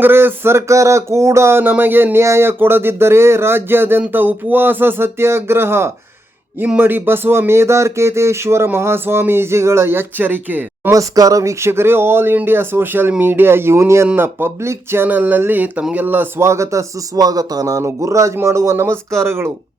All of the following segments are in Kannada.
ಕಾಂಗ್ರೆಸ್ ಸರ್ಕಾರ ಕೂಡ ನಮಗೆ ನ್ಯಾಯ ಕೊಡದಿದ್ದರೆ ರಾಜ್ಯಾದ್ಯಂತ ಉಪವಾಸ ಸತ್ಯಾಗ್ರಹ. ಇಮ್ಮಡಿ ಬಸವ ಮೇದಾರ್ಕೇತೇಶ್ವರ ಮಹಾಸ್ವಾಮೀಜಿಗಳ ಎಚ್ಚರಿಕೆ. ನಮಸ್ಕಾರ ವೀಕ್ಷಕರೇ, ಆಲ್ ಇಂಡಿಯಾ ಸೋಷಿಯಲ್ ಮೀಡಿಯಾ ಯೂನಿಯನ್ನ ಪಬ್ಲಿಕ್ ಚಾನೆಲ್ನಲ್ಲಿ ತಮಗೆಲ್ಲ ಸ್ವಾಗತ, ಸುಸ್ವಾಗತ. ನಾನು ಗುರುರಾಜ್ ಮಾಡುವ ನಮಸ್ಕಾರಗಳು.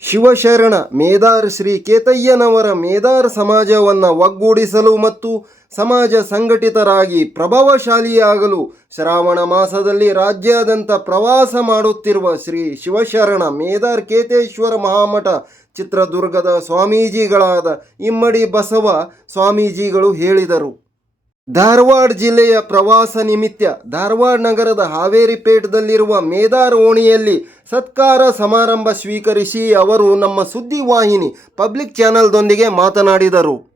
ಶಿವಶರಣ, ಮೇದಾರ್ ಶ್ರೀ ಕೇತಯ್ಯನವರ ಮೇದಾರ್ ಸಮಾಜವನ್ನು ಒಗ್ಗೂಡಿಸಲು ಮತ್ತು ಸಮಾಜ ಸಂಘಟಿತರಾಗಿ ಪ್ರಭಾವಶಾಲಿಯಾಗಲು ಶ್ರಾವಣ ಮಾಸದಲ್ಲಿ ರಾಜ್ಯಾದ್ಯಂತ ಪ್ರವಾಸ ಮಾಡುತ್ತಿರುವ ಶ್ರೀ ಶಿವಶರಣ ಮೇದಾರ್ ಕೇತೇಶ್ವರ ಮಹಾಮಠ ಚಿತ್ರದುರ್ಗದ ಸ್ವಾಮೀಜಿಗಳಾದ ಇಮ್ಮಡಿ ಬಸವ ಸ್ವಾಮೀಜಿಗಳು ಹೇಳಿದರು. ಧಾರವಾಡ ಜಿಲ್ಲೆಯ ಪ್ರವಾಸ ನಿಮಿತ್ತ ಧಾರವಾಡ ನಗರದ ಹಾವೇರಿಪೇಟದಲ್ಲಿರುವ ಮೇದಾರ್ ಓಣಿಯಲ್ಲಿ ಸತ್ಕಾರ ಸಮಾರಂಭ ಸ್ವೀಕರಿಸಿ ಅವರು ನಮ್ಮ ಸುದ್ದಿವಾಹಿನಿ ಪಬ್ಲಿಕ್ ಚಾನೆಲ್ದೊಂದಿಗೆ ಮಾತನಾಡಿದರು.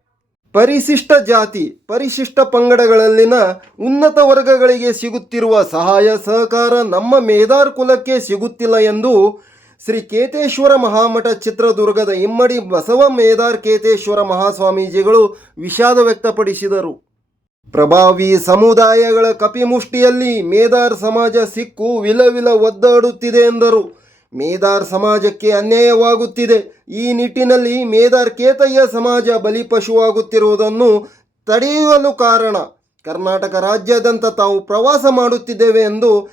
ಪರಿಶಿಷ್ಟ ಜಾತಿ, ಪರಿಶಿಷ್ಟ ಪಂಗಡಗಳಲ್ಲಿನ ಉನ್ನತ ವರ್ಗಗಳಿಗೆ ಸಿಗುತ್ತಿರುವ ಸಹಾಯ ಸಹಕಾರ ನಮ್ಮ ಮೇದಾರ್ ಕುಲಕ್ಕೆ ಸಿಗುತ್ತಿಲ್ಲ ಎಂದು ಶ್ರೀ ಕೇತೇಶ್ವರ ಮಹಾಮಠ ಚಿತ್ರದುರ್ಗದ ಇಮ್ಮಡಿ ಬಸವ ಮೇದಾರ್ ಕೇತೇಶ್ವರ ಮಹಾಸ್ವಾಮೀಜಿಗಳು ವಿಷಾದ ವ್ಯಕ್ತಪಡಿಸಿದರು. ಪ್ರಭಾವಿ ಸಮುದಾಯಗಳ ಕಪಿಮುಷ್ಟಿಯಲ್ಲಿ ಮೇದಾರ್ ಸಮಾಜ ಸಿಕ್ಕು ವಿಲವಿಲ ಒದ್ದಾಡುತ್ತಿದೆ ಎಂದರು. ಮೇದಾರ್ ಸಮಾಜಕ್ಕೆ ಅನ್ಯಾಯವಾಗುತ್ತಿದೆ. ಈ ನಿಟ್ಟಿನಲ್ಲಿ ಮೇದಾರ್ ಕೇತಯ್ಯ ಸಮಾಜ ಬಲಿಪಶುವಾಗುತ್ತಿರುವುದನ್ನು ತಡೆಯಲು ಕಾರಣ ಕರ್ನಾಟಕ ರಾಜ್ಯಾದ್ಯಂತ ತಾವು ಪ್ರವಾಸ ಮಾಡುತ್ತಿದ್ದೇವೆ ಎಂದು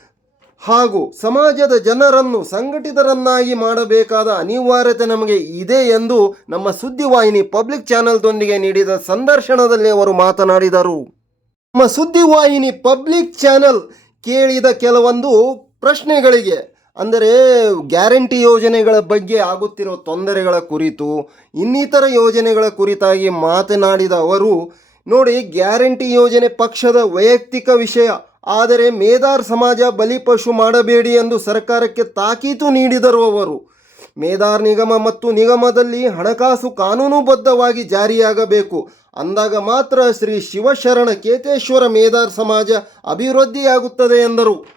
ಹಾಗೂ ಸಮಾಜದ ಜನರನ್ನು ಸಂಘಟಿತರನ್ನಾಗಿ ಮಾಡಬೇಕಾದ ಅನಿವಾರ್ಯತೆ ನಮಗೆ ಇದೆ ಎಂದು ನಮ್ಮ ಸುದ್ದಿವಾಹಿನಿ ಪಬ್ಲಿಕ್ ಚಾನೆಲ್ದೊಂದಿಗೆ ನೀಡಿದ ಸಂದರ್ಶನದಲ್ಲಿ ಅವರು ಮಾತನಾಡಿದರು. ನಮ್ಮ ಸುದ್ದಿವಾಹಿನಿ ಪಬ್ಲಿಕ್ ಚಾನೆಲ್ ಕೇಳಿದ ಕೆಲವೊಂದು ಪ್ರಶ್ನೆಗಳಿಗೆ ಅಂದರೆ ಗ್ಯಾರಂಟಿ ಯೋಜನೆಗಳ ಬಗ್ಗೆ ಆಗುತ್ತಿರೋ ತೊಂದರೆಗಳ ಕುರಿತು, ಇನ್ನಿತರ ಯೋಜನೆಗಳ ಕುರಿತಾಗಿ ಮಾತನಾಡಿದ ಅವರು, ನೋಡಿ, ಗ್ಯಾರಂಟಿ ಯೋಜನೆ ಪಕ್ಷದ ವೈಯಕ್ತಿಕ ವಿಷಯ, ಆದರೆ ಮೇದಾರ್ ಸಮಾಜ ಬಲಿಪಶು ಮಾಡಬೇಡಿ ಎಂದು ಸರ್ಕಾರಕ್ಕೆ ತಾಕೀತು ನೀಡಿದರು ಅವರು. ಮೇದಾರ್ ನಿಗಮ ಮತ್ತು ನಿಗಮದಲ್ಲಿ ಹಣಕಾಸು ಕಾನೂನುಬದ್ಧವಾಗಿ ಜಾರಿಯಾಗಬೇಕು. ಅಂದಾಗ ಮಾತ್ರ ಶ್ರೀ ಶಿವಶರಣ ಕೇತೇಶ್ವರ ಮೇದಾರ್ ಸಮಾಜ ಅಭಿವೃದ್ಧಿಯಾಗುತ್ತದೆ ಎಂದರು.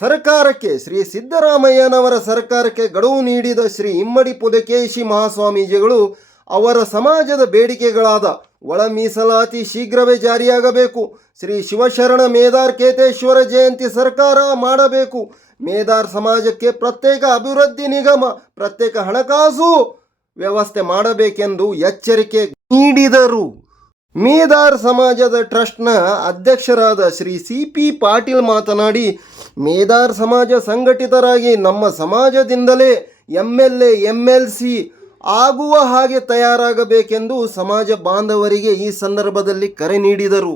ಸರ್ಕಾರಕ್ಕೆ, ಶ್ರೀ ಸಿದ್ದರಾಮಯ್ಯನವರ ಸರ್ಕಾರಕ್ಕೆ ಗಡುವು ನೀಡಿದ ಶ್ರೀ ಇಮ್ಮಡಿ ಪುದಕೇಶಿ ಮಹಾಸ್ವಾಮೀಜಿಗಳು ಅವರ ಸಮಾಜದ ಬೇಡಿಕೆಗಳಾದ ಒಳ ಮೀಸಲಾತಿ ಶೀಘ್ರವೇ ಜಾರಿಯಾಗಬೇಕು. ಶ್ರೀ ಶಿವಶರಣ ಮೇದಾರ್ ಕೇತೇಶ್ವರ ಜಯಂತಿ ಸರ್ಕಾರ ಮಾಡಬೇಕು. ಮೇದಾರ್ ಸಮಾಜಕ್ಕೆ ಪ್ರತ್ಯೇಕ ಅಭಿವೃದ್ಧಿ ನಿಗಮ, ಪ್ರತ್ಯೇಕ ಹಣಕಾಸು ವ್ಯವಸ್ಥೆ ಮಾಡಬೇಕೆಂದು ಎಚ್ಚರಿಕೆ ನೀಡಿದರು. ಮೇದಾರ್ ಸಮಾಜದ ಟ್ರಸ್ಟ್ನ ಅಧ್ಯಕ್ಷರಾದ ಶ್ರೀ ಸಿ ಪಿ ಪಾಟೀಲ್ ಮಾತನಾಡಿ ಮೇದಾರ್ ಸಮಾಜ ಸಂಘಟಿತರಾಗಿ ನಮ್ಮ ಸಮಾಜದಿಂದಲೇ M L A M L C ಆಗುವ ಹಾಗೆ ತಯಾರಾಗಬೇಕೆಂದು ಸಮಾಜ ಬಾಂಧವರಿಗೆ ಈ ಸಂದರ್ಭದಲ್ಲಿ ಕರೆ ನೀಡಿದರು.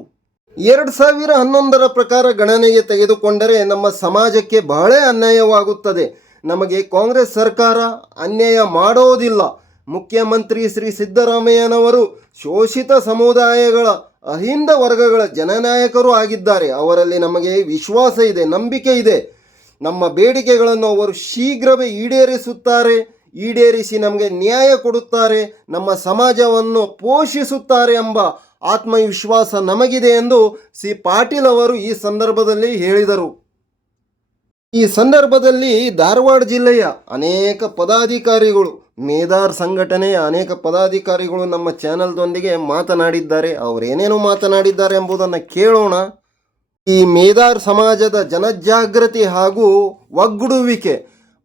ಎರಡು ಸಾವಿರ ಹನ್ನೊಂದರ ಪ್ರಕಾರ ಗಣನೆಗೆ ತೆಗೆದುಕೊಂಡರೆ ನಮ್ಮ ಸಮಾಜಕ್ಕೆ ಬಹಳ ಅನ್ಯಾಯವಾಗುತ್ತದೆ. ನಮಗೆ ಕಾಂಗ್ರೆಸ್ ಸರ್ಕಾರ ಅನ್ಯಾಯ ಮಾಡೋದಿಲ್ಲ. ಮುಖ್ಯಮಂತ್ರಿ ಶ್ರೀ ಸಿದ್ದರಾಮಯ್ಯನವರು ಶೋಷಿತ ಸಮುದಾಯಗಳ ಅಹಿಂದ ವರ್ಗಗಳ ಜನನಾಯಕರು ಆಗಿದ್ದಾರೆ. ಅವರಲ್ಲಿ ನಮಗೆ ವಿಶ್ವಾಸ ಇದೆ, ನಂಬಿಕೆ ಇದೆ. ನಮ್ಮ ಬೇಡಿಕೆಗಳನ್ನು ಅವರು ಶೀಘ್ರವೇ ಈಡೇರಿಸುತ್ತಾರೆ, ಈಡೇರಿಸಿ ನಮಗೆ ನ್ಯಾಯ ಕೊಡುತ್ತಾರೆ, ನಮ್ಮ ಸಮಾಜವನ್ನು ಪೋಷಿಸುತ್ತಾರೆ ಎಂಬ ಆತ್ಮವಿಶ್ವಾಸ ನಮಗಿದೆ ಎಂದು ಸಿ. ಪಾಟೀಲ್ ಅವರು ಈ ಸಂದರ್ಭದಲ್ಲಿ ಹೇಳಿದರು. ಈ ಸಂದರ್ಭದಲ್ಲಿ ಧಾರವಾಡ ಜಿಲ್ಲೆಯ ಅನೇಕ ಪದಾಧಿಕಾರಿಗಳು ಮೇದಾರ್ ಸಂಘಟನೆಯ ಅನೇಕ ಪದಾಧಿಕಾರಿಗಳು ನಮ್ಮ ಚಾನೆಲ್ದೊಂದಿಗೆ ಮಾತನಾಡಿದ್ದಾರೆ. ಅವರೇನೇನು ಮಾತನಾಡಿದ್ದಾರೆ ಎಂಬುದನ್ನು ಕೇಳೋಣ. ಈ ಮೇದಾರ್ ಸಮಾಜದ ಜನಜಾಗೃತಿ ಹಾಗೂ ಒಗ್ಗೂಡುವಿಕೆ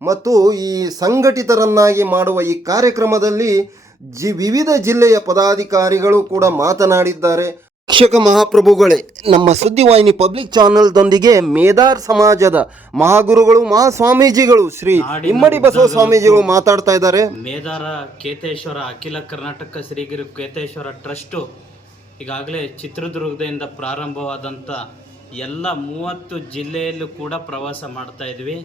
ಮತ್ತು ಈ ಸಂಘಟಿತರನ್ನಾಗಿ ಮಾಡುವ ಈ ಕಾರ್ಯಕ್ರಮದಲ್ಲಿ ಜಿ, ವಿವಿಧ ಜಿಲ್ಲೆಯ ಪದಾಧಿಕಾರಿಗಳು ಕೂಡ ಮಾತನಾಡಿದ್ದಾರೆ. ಶಿಕ್ಷಕ ಮಹಾಪ್ರಭುಗಳೇ ನಮ್ಮ ಸುದ್ದಿವಾಹಿನಿ ಪಬ್ಲಿಕ್ ಚಾನೆಲ್ದೊಂದಿಗೆ ಮೇದಾರ್ ಸಮಾಜದ ಮಹಾಗುರುಗಳು ಮಹಾಸ್ವಾಮೀಜಿಗಳು ಶ್ರೀ ಇಮ್ಮಡಿ ಬಸವ ಸ್ವಾಮೀಜಿಗಳು ಮಾತಾಡ್ತಾ ಇದ್ದಾರೆ. ಮೇದಾರ ಕೇತೇಶ್ವರ ಅಖಿಲ ಕರ್ನಾಟಕ ಶ್ರೀಗಿರಿ ಕೇತೇಶ್ವರ ಟ್ರಸ್ಟು ಈಗಾಗಲೇ ಚಿತ್ರದುರ್ಗದಿಂದ ಪ್ರಾರಂಭವಾದಂಥ ಎಲ್ಲ ಮೂವತ್ತು ಜಿಲ್ಲೆಯಲ್ಲೂ ಕೂಡ ಪ್ರವಾಸ ಮಾಡ್ತಾ ಇದ್ವಿ.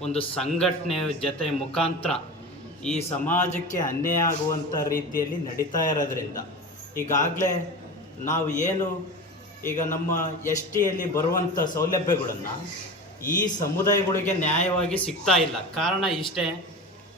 ಒಂದು ಸಂಘಟನೆ ಜೊತೆ ಮುಖಾಂತರ ಈ ಸಮಾಜಕ್ಕೆ ಅನ್ಯಾಯ ಆಗುವಂಥ ರೀತಿಯಲ್ಲಿ ನಡೀತಾ ಇರೋದ್ರಿಂದ ಈಗಾಗಲೇ ನಾವು ಏನು ಈಗ ನಮ್ಮ ಎಸ್ ಟಿಯಲ್ಲಿ ಬರುವಂಥ ಸೌಲಭ್ಯಗಳನ್ನು ಈ ಸಮುದಾಯಗಳಿಗೆ ನ್ಯಾಯವಾಗಿ ಸಿಗ್ತಾ ಇಲ್ಲ. ಕಾರಣ ಇಷ್ಟೇ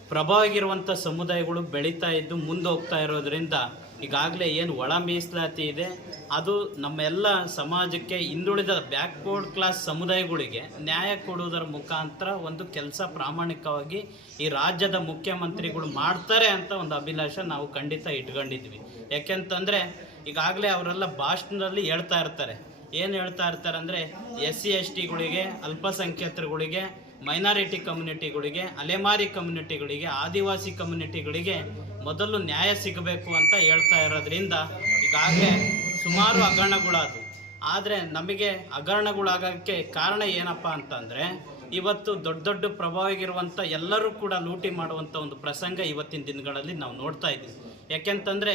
ಪ್ರಭಾವಾಗಿರುವಂಥ ಸಮುದಾಯಗಳು ಬೆಳೀತಾ ಇದ್ದು ಮುಂದೆ ಹೋಗ್ತಾ ಇರೋದ್ರಿಂದ ಈಗಾಗಲೇ ಏನು ಒಳ ಮೀಸಲಾತಿ ಇದೆ. ಅದು ನಮ್ಮೆಲ್ಲ ಸಮಾಜಕ್ಕೆ ಹಿಂದುಳಿದ ಬ್ಯಾಕ್ವರ್ಡ್ ಕ್ಲಾಸ್ ಸಮುದಾಯಗಳಿಗೆ ನ್ಯಾಯ ಕೊಡುವುದರ ಮುಖಾಂತರ ಒಂದು ಕೆಲಸ ಪ್ರಾಮಾಣಿಕವಾಗಿ ಈ ರಾಜ್ಯದ ಮುಖ್ಯಮಂತ್ರಿಗಳು ಮಾಡ್ತಾರೆ ಅಂತ ಒಂದು ಅಭಿಲಾಷ ನಾವು ಖಂಡಿತ ಇಟ್ಕೊಂಡಿದ್ವಿ. ಯಾಕೆಂತಂದರೆ ಈಗಾಗಲೇ ಅವರೆಲ್ಲ ಭಾಷಣದಲ್ಲಿ ಹೇಳ್ತಾ ಇರ್ತಾರೆ. ಏನು ಹೇಳ್ತಾ ಇರ್ತಾರೆ ಅಂದರೆ ಎಸ್ ಸಿ ಎಸ್ ಟಿಗಳಿಗೆ, ಅಲ್ಪಸಂಖ್ಯಾತರುಗಳಿಗೆ, ಮೈನಾರಿಟಿ ಕಮ್ಯುನಿಟಿಗಳಿಗೆ, ಅಲೆಮಾರಿ ಕಮ್ಯುನಿಟಿಗಳಿಗೆ, ಆದಿವಾಸಿ ಕಮ್ಯುನಿಟಿಗಳಿಗೆ ಮೊದಲು ನ್ಯಾಯ ಸಿಗಬೇಕು ಅಂತ ಹೇಳ್ತಾ ಇರೋದ್ರಿಂದ ಈಗಾಗಲೇ ಸುಮಾರು ಹಗರಣಗಳಾದವು ಆದರೆ ನಮಗೆ ಹಗರಣಗಳಾಗೋಕ್ಕೆ ಕಾರಣ ಏನಪ್ಪ ಅಂತಂದರೆ ಇವತ್ತು ದೊಡ್ಡ ದೊಡ್ಡ ಪ್ರಭಾವಿಗಿರುವಂಥ ಎಲ್ಲರೂ ಕೂಡ ಲೂಟಿ ಮಾಡುವಂಥ ಒಂದು ಪ್ರಸಂಗ ಇವತ್ತಿನ ದಿನಗಳಲ್ಲಿ ನಾವು ನೋಡ್ತಾ ಇದ್ದೀವಿ. ಯಾಕೆಂತಂದರೆ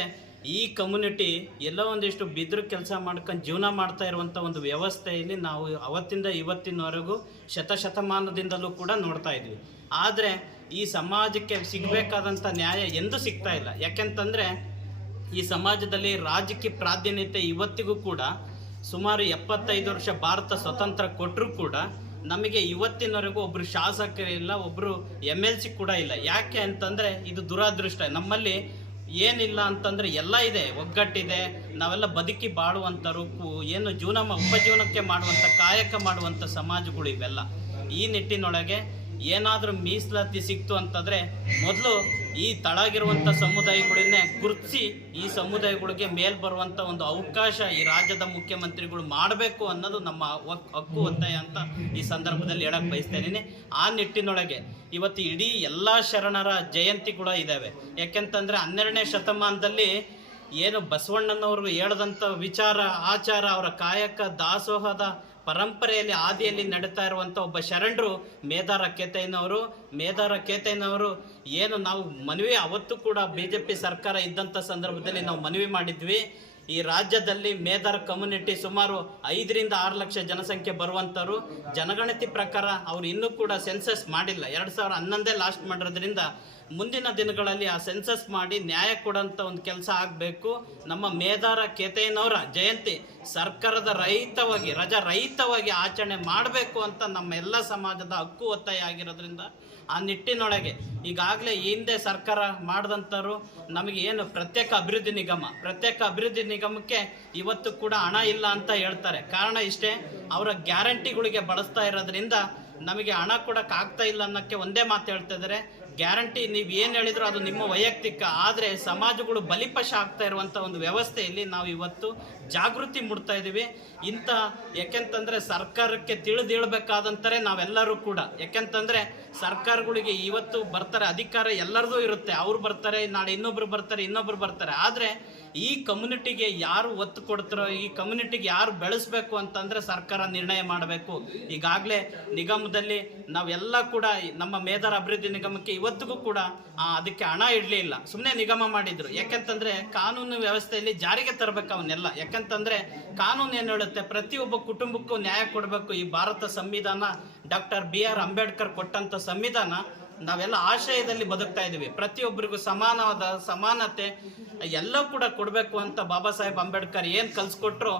ಈ ಕಮ್ಯುನಿಟಿ ಎಲ್ಲ ಒಂದಿಷ್ಟು ಬಿದ್ರು ಕೆಲಸ ಮಾಡ್ಕೊಂಡು ಜೀವನ ಮಾಡ್ತಾ ಇರುವಂಥ ಒಂದು ವ್ಯವಸ್ಥೆಯಲ್ಲಿ ನಾವು ಅವತ್ತಿಂದ ಇವತ್ತಿನವರೆಗೂ ಶತಶತಮಾನದಿಂದಲೂ ಕೂಡ ನೋಡ್ತಾ ಇದ್ವಿ. ಆದರೆ ಈ ಸಮಾಜಕ್ಕೆ ಸಿಗಬೇಕಾದಂಥ ನ್ಯಾಯ ಎಂದೂ ಸಿಗ್ತಾ ಇಲ್ಲ. ಯಾಕೆಂತಂದರೆ ಈ ಸಮಾಜದಲ್ಲಿ ರಾಜಕೀಯ ಪ್ರಾಧಾನ್ಯತೆ ಇವತ್ತಿಗೂ ಕೂಡ ಸುಮಾರು ಎಪ್ಪತ್ತೈದು ವರ್ಷ ಭಾರತ ಸ್ವತಂತ್ರ ಕೊಟ್ಟರೂ ಕೂಡ ನಮಗೆ ಇವತ್ತಿನವರೆಗೂ ಒಬ್ಬರು ಶಾಸಕರಿಲ್ಲ ಒಬ್ಬರು ಎಂ ಎಲ್ ಸಿ ಕೂಡ ಇಲ್ಲ. ಯಾಕೆ ಅಂತಂದರೆ ಇದು ದುರಾದೃಷ್ಟ. ನಮ್ಮಲ್ಲಿ ಏನಿಲ್ಲ ಅಂತಂದರೆ ಎಲ್ಲ ಇದೆ, ಒಗ್ಗಟ್ಟಿದೆ. ನಾವೆಲ್ಲ ಬದುಕಿ ಬಾಳುವಂತ ರೂಪು ಏನು ಜೀವನ ಉಪಜೀವನಕ್ಕೆ ಮಾಡುವಂಥ ಕಾಯಕ ಮಾಡುವಂಥ ಸಮಾಜಗಳು ಇವೆಲ್ಲ. ಈ ನಿಟ್ಟಿನೊಳಗೆ ಏನಾದರೂ ಮೀಸಲಾತಿ ಸಿಕ್ತು ಅಂತಂದರೆ ಮೊದಲು ಈ ತಳಗಿರುವಂಥ ಸಮುದಾಯಗಳನ್ನೇ ಗುರುತಿಸಿ ಈ ಸಮುದಾಯಗಳಿಗೆ ಮೇಲ್ ಬರುವಂಥ ಒಂದು ಅವಕಾಶ ಈ ರಾಜ್ಯದ ಮುಖ್ಯಮಂತ್ರಿಗಳು ಮಾಡಬೇಕು ಅನ್ನೋದು ನಮ್ಮ ಹಕ್- ಹಕ್ಕು, ಒತ್ತಾಯ ಅಂತ ಈ ಸಂದರ್ಭದಲ್ಲಿ ಹೇಳಕ್ಕೆ ಬಯಸ್ತೇನೆ ಆ ನಿಟ್ಟಿನೊಳಗೆ ಇವತ್ತು ಇಡೀ ಎಲ್ಲ ಶರಣರ ಜಯಂತಿ ಕೂಡ ಇದ್ದಾವೆ ಯಾಕೆಂತಂದ್ರೆ ಹನ್ನೆರಡನೇ ಶತಮಾನದಲ್ಲಿ ಏನು ಬಸವಣ್ಣನವರು ಹೇಳ್ದಂಥ ವಿಚಾರ, ಆಚಾರ, ಅವರ ಕಾಯಕ ದಾಸೋಹದ ಪರಂಪರೆಯಲ್ಲಿ ಆದಿಯಲ್ಲಿ ನಡೀತಾ ಇರುವಂಥ ಒಬ್ಬ ಶರಣರು ಮೇಧಾರ ಕೇತಯ್ಯನವರು. ಮೇಧಾರ ಕೇತಯ್ಯನವರು, ಏನು ನಾವು ಮನವಿ ಅವತ್ತು ಕೂಡ ಬಿ ಜೆ ಪಿ ಸರ್ಕಾರ ಇದ್ದಂಥ ಸಂದರ್ಭದಲ್ಲಿ ನಾವು ಮನವಿ ಮಾಡಿದ್ವಿ. ಈ ರಾಜ್ಯದಲ್ಲಿ ಮೇಧಾರ ಕಮ್ಯುನಿಟಿ ಸುಮಾರು ಐದರಿಂದ ಆರು ಲಕ್ಷ ಜನಸಂಖ್ಯೆ ಬರುವಂಥವ್ರು ಜನಗಣತಿ ಪ್ರಕಾರ ಅವ್ರು ಇನ್ನೂ ಕೂಡ ಸೆನ್ಸಸ್ ಮಾಡಿಲ್ಲ. ಎರಡು ಸಾವಿರ ಹನ್ನೊಂದೇ ಲಾಸ್ಟ್ ಮಾಡಿರೋದ್ರಿಂದ ಮುಂದಿನ ದಿನಗಳಲ್ಲಿ ಆ ಸೆನ್ಸಸ್ ಮಾಡಿ ನ್ಯಾಯ ಕೊಡೋಂಥ ಒಂದು ಕೆಲಸ ಆಗಬೇಕು. ನಮ್ಮ ಮೇದಾರ ಕೆತೆಯನವರ ಜಯಂತಿ ಸರ್ಕಾರದ ರಹಿತವಾಗಿ ರಜಾ ರಹಿತವಾಗಿ ಆಚರಣೆ ಮಾಡಬೇಕು ಅಂತ ನಮ್ಮ ಎಲ್ಲ ಸಮಾಜದ ಹಕ್ಕು ಒತ್ತಾಯ ಆಗಿರೋದ್ರಿಂದ ಆ ನಿಟ್ಟಿನೊಳಗೆ ಈಗಾಗಲೇ ಹಿಂದೆ ಸರ್ಕಾರ ಮಾಡಿದಂಥವ್ರು ನಮಗೆ ಏನು ಪ್ರತ್ಯೇಕ ಅಭಿವೃದ್ಧಿ ನಿಗಮ, ಪ್ರತ್ಯೇಕ ಅಭಿವೃದ್ಧಿ ನಿಗಮಕ್ಕೆ ಇವತ್ತು ಕೂಡ ಹಣ ಇಲ್ಲ ಅಂತ ಹೇಳ್ತಾರೆ. ಕಾರಣ ಇಷ್ಟೇ, ಅವರ ಗ್ಯಾರಂಟಿಗಳಿಗೆ ಬಳಸ್ತಾ ಇರೋದ್ರಿಂದ ನಮಗೆ ಹಣ ಕೊಡಕ್ಕೆ ಆಗ್ತಾ ಇಲ್ಲ ಅನ್ನೋಕ್ಕೆ ಒಂದೇ ಮಾತು ಹೇಳ್ತಾ ಇದ್ದಾರೆ. ಗ್ಯಾರಂಟಿ ನೀವು ಏನು ಹೇಳಿದ್ರು ಅದು ನಿಮ್ಮ ವೈಯಕ್ತಿಕ, ಆದರೆ ಸಮಾಜಗಳು ಬಲಿಪಶ ಆಗ್ತಾ ಇರುವಂಥ ಒಂದು ವ್ಯವಸ್ಥೆಯಲ್ಲಿ ನಾವು ಇವತ್ತು ಜಾಗೃತಿ ಮೂಡ್ತಾ ಇದ್ದೀವಿ ಇಂಥ ಯಾಕೆಂತಂದರೆ ಸರ್ಕಾರಕ್ಕೆ ತಿಳಿದಿಳ್ಬೇಕಾದಂತಾರೆ ನಾವೆಲ್ಲರೂ ಕೂಡ. ಯಾಕೆಂತಂದರೆ ಸರ್ಕಾರಗಳಿಗೆ ಇವತ್ತು ಬರ್ತಾರೆ ಅಧಿಕಾರ ಎಲ್ಲರದೂ ಇರುತ್ತೆ. ಅವ್ರು ಬರ್ತಾರೆ, ನಾಳೆ ಇನ್ನೊಬ್ರು ಬರ್ತಾರೆ ಇನ್ನೊಬ್ರು ಬರ್ತಾರೆ. ಆದರೆ ಈ ಕಮ್ಯುನಿಟಿಗೆ ಯಾರು ಒತ್ತು ಕೊಡ್ತಾರೋ, ಈ ಕಮ್ಯುನಿಟಿಗೆ ಯಾರು ಬೆಳೆಸಬೇಕು ಅಂತಂದ್ರೆ ಸರ್ಕಾರ ನಿರ್ಣಯ ಮಾಡಬೇಕು. ಈಗಾಗಲೇ ನಿಗಮದಲ್ಲಿ ನಾವೆಲ್ಲ ಕೂಡ ನಮ್ಮ ಮೇದಾರ ಅಭಿವೃದ್ಧಿ ನಿಗಮಕ್ಕೆ ಇವತ್ತಿಗೂ ಕೂಡ ಅದಕ್ಕೆ ಹಣ ಇಡಲಿಲ್ಲ. ಸುಮ್ಮನೆ ನಿಗಮ ಮಾಡಿದ್ರು. ಯಾಕೆಂತಂದರೆ ಕಾನೂನು ವ್ಯವಸ್ಥೆಯಲ್ಲಿ ಜಾರಿಗೆ ತರಬೇಕು ಅವನ್ನೆಲ್ಲ ಯಾಕಂತಂದರೆ ಕಾನೂನು ಏನು ಹೇಳುತ್ತೆ? ಪ್ರತಿಯೊಬ್ಬ ಕುಟುಂಬಕ್ಕೂ ನ್ಯಾಯ ಕೊಡಬೇಕು. ಈ ಭಾರತ ಸಂವಿಧಾನ ಡಾಕ್ಟರ್ ಬಿ ಆರ್ ಅಂಬೇಡ್ಕರ್ ಕೊಟ್ಟಂತ ಸಂವಿಧಾನ ನಾವೆಲ್ಲ ಆಶಯದಲ್ಲಿ ಬದುಕ್ತಾ ಇದ್ದೀವಿ. ಪ್ರತಿಯೊಬ್ಬರಿಗೂ ಸಮಾನವಾದ ಸಮಾನತೆ ಎಲ್ಲ ಕೂಡ ಕೊಡಬೇಕು ಅಂತ ಬಾಬಾ ಸಾಹೇಬ್ ಅಂಬೇಡ್ಕರ್ ಏನು ಕಲ್ಸ್ಕೊಟ್ರು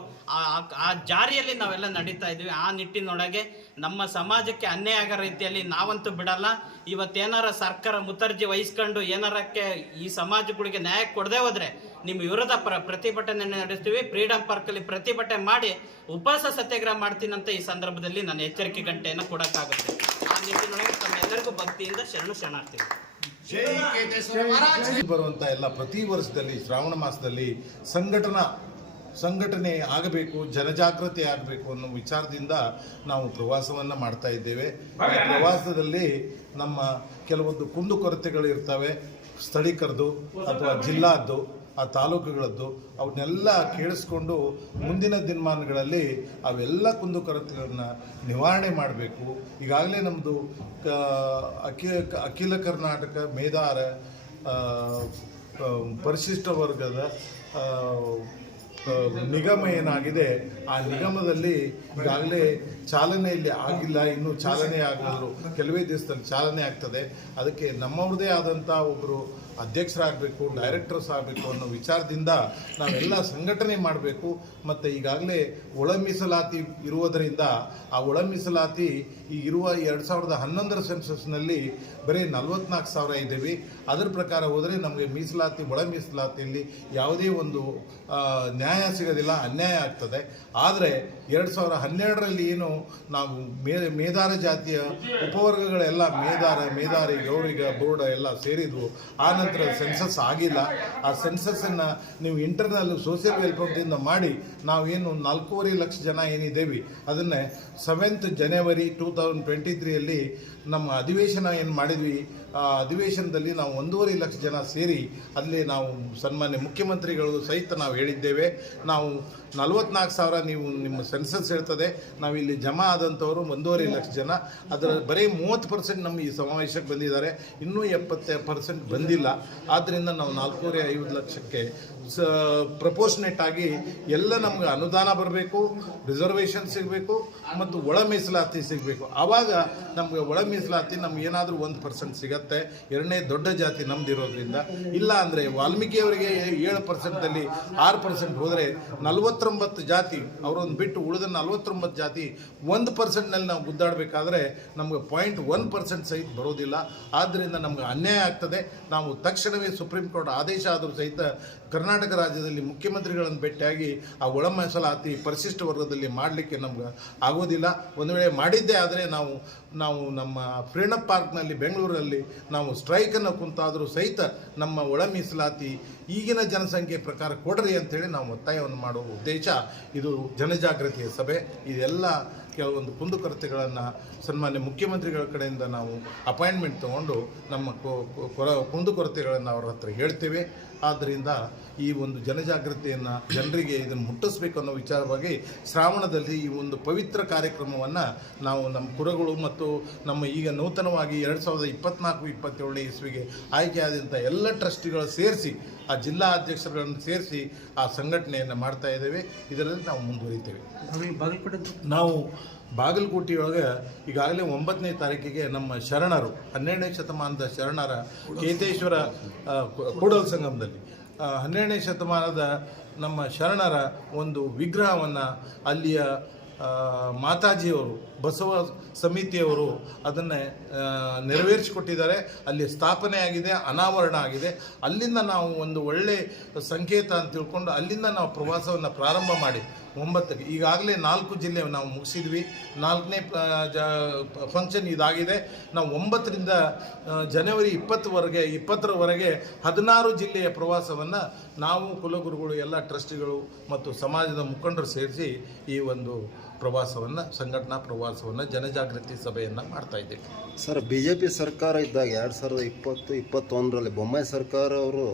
ಆ ಜಾರಿಯಲ್ಲಿ ನಾವೆಲ್ಲ ನಡೀತಾ ಇದ್ದೀವಿ. ಆ ನಿಟ್ಟಿನೊಳಗೆ ನಮ್ಮ ಸಮಾಜಕ್ಕೆ ಅನ್ಯಾಯ ಆಗೋ ರೀತಿಯಲ್ಲಿ ನಾವಂತೂ ಬಿಡಲ್ಲ. ಇವತ್ತೇನಾರ ಸರ್ಕಾರ ಮುತರ್ಜಿ ವಹಿಸ್ಕೊಂಡು ಏನಾರಕ್ಕೆ ಈ ಸಮಾಜಗಳಿಗೆ ನ್ಯಾಯ ಕೊಡದೆ ಹೋದ್ರೆ ನಿಮ್ಮ ವಿರೋಧ ಪರ, ಪ್ರತಿಭಟನೆ ನಡೆಸ್ತೀವಿ. ಫ್ರೀಡಂ ಪಾರ್ಕಲ್ಲಿ ಪ್ರತಿಭಟನೆ ಮಾಡಿ ಉಪವಾಸ ಸತ್ಯಾಗ್ರಹ ಮಾಡ್ತೀನಂತ ಈ ಸಂದರ್ಭದಲ್ಲಿ ನಾನು ಎಚ್ಚರಿಕೆ ಗಂಟೆಯನ್ನು ಕೊಡೋಕ್ಕಾಗುತ್ತೆ. ನಿಟ್ಟಿನೊಳಗೆ ತಮ್ಮೆಲ್ಲರಿಗೂ ಭಕ್ತಿಯಿಂದ ಶರಣು ಶರಣಾರ್ಥಿಗಳು ಬರುವಂಥ ಎಲ್ಲ ಪ್ರತಿ ವರ್ಷದಲ್ಲಿ ಶ್ರಾವಣ ಮಾಸದಲ್ಲಿ ಸಂಘಟನಾ ಸಂಘಟನೆ ಆಗಬೇಕು ಜನಜಾಗೃತಿ ಆಗಬೇಕು ಅನ್ನೋ ವಿಚಾರದಿಂದ ನಾವು ಪ್ರವಾಸವನ್ನು ಮಾಡ್ತಾ ಇದ್ದೇವೆ. ಈ ಪ್ರವಾಸದಲ್ಲಿ ನಮ್ಮ ಕೆಲವೊಂದು ಕುಂದುಕೊರತೆಗಳು ಇರ್ತವೆ. ಸ್ಥಳೀಕರದು ಅಥವಾ ಜಿಲ್ಲಾದ್ದು. ಆ ತಾಲೂಕುಗಳದ್ದು ಅವನ್ನೆಲ್ಲ ಕೇಳಿಸ್ಕೊಂಡು ಮುಂದಿನ ದಿನಮಾನಗಳಲ್ಲಿ ಅವೆಲ್ಲ ಕುಂದುಕೊರತೆಗಳನ್ನ ನಿವಾರಣೆ ಮಾಡಬೇಕು. ಈಗಾಗಲೇ ನಮ್ಮದು ಕ ಅಖಿಲ ಅಖಿಲ ಕರ್ನಾಟಕ ಮೇದಾರ ಪರಿಶಿಷ್ಟ ವರ್ಗದ ನಿಗಮ ಏನಾಗಿದೆ, ಆ ನಿಗಮದಲ್ಲಿ ಈಗಾಗಲೇ ಚಾಲನೆಯಲ್ಲಿ ಆಗಿಲ್ಲ, ಇನ್ನು ಚಾಲನೆ ಆಗಿದ್ರು ಕೆಲವೇ ದಿವಸದಲ್ಲಿ ಚಾಲನೆ ಆಗ್ತದೆ. ಅದಕ್ಕೆ ನಮ್ಮವ್ರದೇ ಆದಂಥ ಒಬ್ಬರು ಅಧ್ಯಕ್ಷರಾಗಬೇಕು ಡೈರೆಕ್ಟರ್ಸ್ ಆಗಬೇಕು ಅನ್ನೋ ವಿಚಾರದಿಂದ ನಾವೆಲ್ಲ ಸಂಘಟನೆ ಮಾಡಬೇಕು. ಮತ್ತು ಈಗಾಗಲೇ ಒಳ ಮೀಸಲಾತಿ ಇರುವುದರಿಂದ ಆ ಒಳ ಮೀಸಲಾತಿ ಈ ಇರುವ ಎರಡು ಸಾವಿರದ ಹನ್ನೊಂದರ ಸೆನ್ಸಸ್ನಲ್ಲಿ ಬರೀ ನಲ್ವತ್ನಾಲ್ಕು ಸಾವಿರ ಇದ್ದೀವಿ ಅದರ ಪ್ರಕಾರ ಹೋದರೆ ನಮಗೆ ಮೀಸಲಾತಿ, ಒಳ ಮೀಸಲಾತಿಯಲ್ಲಿ ಯಾವುದೇ ಒಂದು ನ್ಯಾಯ ಸಿಗೋದಿಲ್ಲ, ಅನ್ಯಾಯ ಆಗ್ತದೆ. ಆದರೆ ಎರಡು ಸಾವಿರ ಹನ್ನೆರಡರಲ್ಲಿ ಏನು ನಾವು ಮೇ ಮೇದಾರ ಜಾತಿಯ ಉಪವರ್ಗಗಳೆಲ್ಲ ಮೇದಾರ ಮೇಧಾರಿ ಗೌರಿಗ ಬೋರ್ಡ ಎಲ್ಲ ಸೇರಿದ್ವು. ಆ ನಂತರ ಸೆನ್ಸಸ್ ಆಗಿಲ್ಲ. ಆ ಸೆನ್ಸಸ್ಸನ್ನು ನೀವು ಇಂಟರ್ನಲ್ ಸೋಷಿಯಲ್ ವೆಲ್ಫೇರ್ದಿಂದ ಮಾಡಿ ನಾವೇನು ನಾಲ್ಕೂವರೆ ಲಕ್ಷ ಜನ ಏನಿದ್ದೇವೆ, ಅದನ್ನೇ seventh January two thousand twenty ತ್ರೀಯಲ್ಲಿ ನಮ್ಮ ಅಧಿವೇಶನ ಏನು ಮಾಡಿದ್ವಿ, ಆ ಅಧಿವೇಶನದಲ್ಲಿ ನಾವು ಒಂದೂವರೆ ಲಕ್ಷ ಜನ ಸೇರಿ, ಅಲ್ಲಿ ನಾವು ಸನ್ಮಾನ್ಯ ಮುಖ್ಯಮಂತ್ರಿಗಳು ಸಹಿತ ನಾವು ಹೇಳಿದ್ದೇವೆ. ನಾವು ನಲವತ್ನಾಲ್ಕು ಸಾವಿರ ನೀವು ನಿಮ್ಮ ಸೆನ್ಸಸ್ ಹೇಳ್ತದೆ. ನಾವು ಇಲ್ಲಿ ಜಮಾ ಆದಂಥವರು ಒಂದೂವರೆ ಲಕ್ಷ ಜನ. ಅದರ ಬರೀ ಮೂವತ್ತು ಪರ್ಸೆಂಟ್ ನಮ್ಮ ಈ ಸಮಾವೇಶಕ್ಕೆ ಬಂದಿದ್ದಾರೆ. ಇನ್ನೂ ಎಪ್ಪತ್ತೆ ಪರ್ಸೆಂಟ್ ಬಂದಿಲ್ಲ. ಆದ್ದರಿಂದ ನಾವು ನಾಲ್ಕೂವರೆ ಐದು ಲಕ್ಷಕ್ಕೆ ಸ ಪ್ರಪೋರ್ಷನೇಟ್ ಆಗಿ ಎಲ್ಲ ನಮಗೆ ಅನುದಾನ ಬರಬೇಕು ರಿಸರ್ವೇಷನ್ ಸಿಗಬೇಕು, ಮತ್ತು ಒಳ ಮೀಸಲಾತಿ ಸಿಗಬೇಕು. ಆವಾಗ ನಮಗೆ ಒಳ ಮೀಸಲಾತಿ ನಮ್ಗೆ ಏನಾದರೂ ಒಂದು ಪರ್ಸೆಂಟ್ ಸಿಗತ್ತೆ. ಎರಡನೇ ದೊಡ್ಡ ಜಾತಿ ನಮ್ದಿರೋದ್ರಿಂದ. ಇಲ್ಲ ಅಂದರೆ ವಾಲ್ಮೀಕಿಯವರಿಗೆ ಏಳು ಪರ್ಸೆಂಟಲ್ಲಿ ಆರು ಪರ್ಸೆಂಟ್ ಹೋದರೆ ನಲವತ್ತೊಂಬತ್ತು ಜಾತಿ ಅವರೊಂದು ಬಿಟ್ಟು ಉಳಿದ ನಲವತ್ತೊಂಬತ್ತು ಜಾತಿ ಒಂದು ಪರ್ಸೆಂಟ್ನಲ್ಲಿ ನಾವು ಗುದ್ದಾಡಬೇಕಾದ್ರೆ ನಮಗೆ ಪಾಯಿಂಟ್ ಒನ್ ಪರ್ಸೆಂಟ್ ಸಹಿತ ಬರೋದಿಲ್ಲ. ಆದ್ದರಿಂದ ನಮ್ಗೆ ಅನ್ಯಾಯ ಆಗ್ತದೆ. ನಾವು ತಕ್ಷಣವೇ ಸುಪ್ರೀಂ ಕೋರ್ಟ್ ಆದೇಶ ಆದರೂ ಸಹಿತ ಕರ್ನಾಟಕ ರಾಜ್ಯದಲ್ಲಿ ಮುಖ್ಯಮಂತ್ರಿಗಳನ್ನು ಭೇಟಿಯಾಗಿ ಆ ಒಳ ಮೀಸಲಾತಿ ಪರಿಶಿಷ್ಟ ವರ್ಗದಲ್ಲಿ ಮಾಡಲಿಕ್ಕೆ ನಮ್ಗೆ ಆಗೋದಿಲ್ಲ. ಒಂದು ವೇಳೆ ಮಾಡಿದ್ದೇ ಆದರೆ ನಾವು ನಾವು ನಮ್ಮ ಫ್ರೀಡಮ್ ಪಾರ್ಕ್ನಲ್ಲಿ ಬೆಂಗಳೂರಲ್ಲಿ ನಾವು ಸ್ಟ್ರೈಕನ್ನು ಕುಂತಾದರೂ ಸಹಿತ ನಮ್ಮ ಒಳ ಮೀಸಲಾತಿ ಈಗಿನ ಜನಸಂಖ್ಯೆ ಪ್ರಕಾರ ಕೊಡ್ರಿ ಅಂತೇಳಿ ನಾವು ಒತ್ತಾಯವನ್ನು ಮಾಡುವ ಉದ್ದೇಶ ಇದು ಜನಜಾಗೃತಿಯ ಸಭೆ. ಇದೆಲ್ಲ ಕೆಲವೊಂದು ಕುಂದುಕೊರತೆಗಳನ್ನು ಸನ್ಮಾನ್ಯ ಮುಖ್ಯಮಂತ್ರಿಗಳ ಕಡೆಯಿಂದ ನಾವು ಅಪಾಯಿಂಟ್ಮೆಂಟ್ ತಗೊಂಡು ನಮ್ಮ ಕೊರ, ಕುಂದುಕೊರತೆಗಳನ್ನು ಅವರ ಹತ್ರ ಹೇಳ್ತೇವೆ. ಆದ್ದರಿಂದ ಈ ಒಂದು ಜನಜಾಗೃತಿಯನ್ನು ಜನರಿಗೆ ಇದನ್ನು ಮುಟ್ಟಿಸ್ಬೇಕು ಅನ್ನೋ ವಿಚಾರವಾಗಿ ಶ್ರಾವಣದಲ್ಲಿ ಈ ಒಂದು ಪವಿತ್ರ ಕಾರ್ಯಕ್ರಮವನ್ನು ನಾವು ನಮ್ಮ ಕುರಗಳು ಮತ್ತು ನಮ್ಮ ಈಗ ನೂತನವಾಗಿ ಎರಡು ಸಾವಿರದ ಇಪ್ಪತ್ನಾಲ್ಕು, ಇಪ್ಪತ್ತೇಳನೇ ಇಸ್ವಿಗೆ ಆಯ್ಕೆಯಾದಂಥ ಎಲ್ಲ ಟ್ರಸ್ಟಿಗಳು ಸೇರಿಸಿ ಆ ಜಿಲ್ಲಾ ಅಧ್ಯಕ್ಷರುಗಳನ್ನು ಸೇರಿಸಿ ಆ ಸಂಘಟನೆಯನ್ನು ಮಾಡ್ತಾ ಇದ್ದೇವೆ. ಇದರಲ್ಲಿ ನಾವು ಮುಂದುವರಿತೇವೆ. ನಾವು ಬಾಗಲಕೋಟೆಯೊಳಗೆ ಈಗಾಗಲೇ ಒಂಬತ್ತನೇ ತಾರೀಕಿಗೆ ನಮ್ಮ ಶರಣರು ಹನ್ನೆರಡನೇ ಶತಮಾನದ ಶರಣರ ಕೇತೇಶ್ವರ ಕೂಡಲ್ ಸಂಗಮದಲ್ಲಿ ಹನ್ನೆರಡನೇ ಶತಮಾನದ ನಮ್ಮ ಶರಣರ ಒಂದು ವಿಗ್ರಹವನ್ನು ಅಲ್ಲಿಯ ಮಾತಾಜಿಯವರು, ಬಸವ ಸಮಿತಿಯವರು ಅದನ್ನು ನೆರವೇರಿಸಿಕೊಟ್ಟಿದ್ದಾರೆ. ಅಲ್ಲಿ ಸ್ಥಾಪನೆ ಆಗಿದೆ, ಅನಾವರಣ ಆಗಿದೆ. ಅಲ್ಲಿಂದ ನಾವು ಒಂದು ಒಳ್ಳೆ ಸಂಕೇತ ಅಂತ ತಿಳ್ಕೊಂಡು ಅಲ್ಲಿಂದ ನಾವು ಪ್ರವಾಸವನ್ನು ಪ್ರಾರಂಭ ಮಾಡಿ ಒಂಬತ್ತಕ್ಕೆ. ಈಗಾಗಲೇ ನಾಲ್ಕು ಜಿಲ್ಲೆ ನಾವು ಮುಗಿಸಿದ್ವಿ. ನಾಲ್ಕನೇ ಫಂಕ್ಷನ್ ಇದಾಗಿದೆ. ನಾವು ಒಂಬತ್ತರಿಂದ ಜನವರಿ ಇಪ್ಪತ್ತವರೆಗೆ, ಇಪ್ಪತ್ತರವರೆಗೆ ಹದಿನಾರು ಜಿಲ್ಲೆಯ ಪ್ರವಾಸವನ್ನು ನಾವು ಕುಲಗುರುಗಳು, ಎಲ್ಲ ಟ್ರಸ್ಟಿಗಳು ಮತ್ತು ಸಮಾಜದ ಮುಖಂಡರು ಸೇರಿಸಿ ಈ ಒಂದು ಪ್ರವಾಸವನ್ನು ಸಂಘಟನಾ ಪ್ರವಾಸವನ್ನು ಜನಜಾಗೃತಿ ಸಭೆಯನ್ನು ಮಾಡ್ತಾ ಇದ್ದೀವಿ. ಸರ್ ಬಿ ಜೆ ಪಿ ಸರ್ಕಾರ ಇದ್ದಾಗ ಎರಡು ಸಾವಿರದ ಇಪ್ಪತ್ತು ಇಪ್ಪತ್ತೊಂದರಲ್ಲಿ ಬೊಮ್ಮಾಯಿ ಸರ್ಕಾರ ಅವರು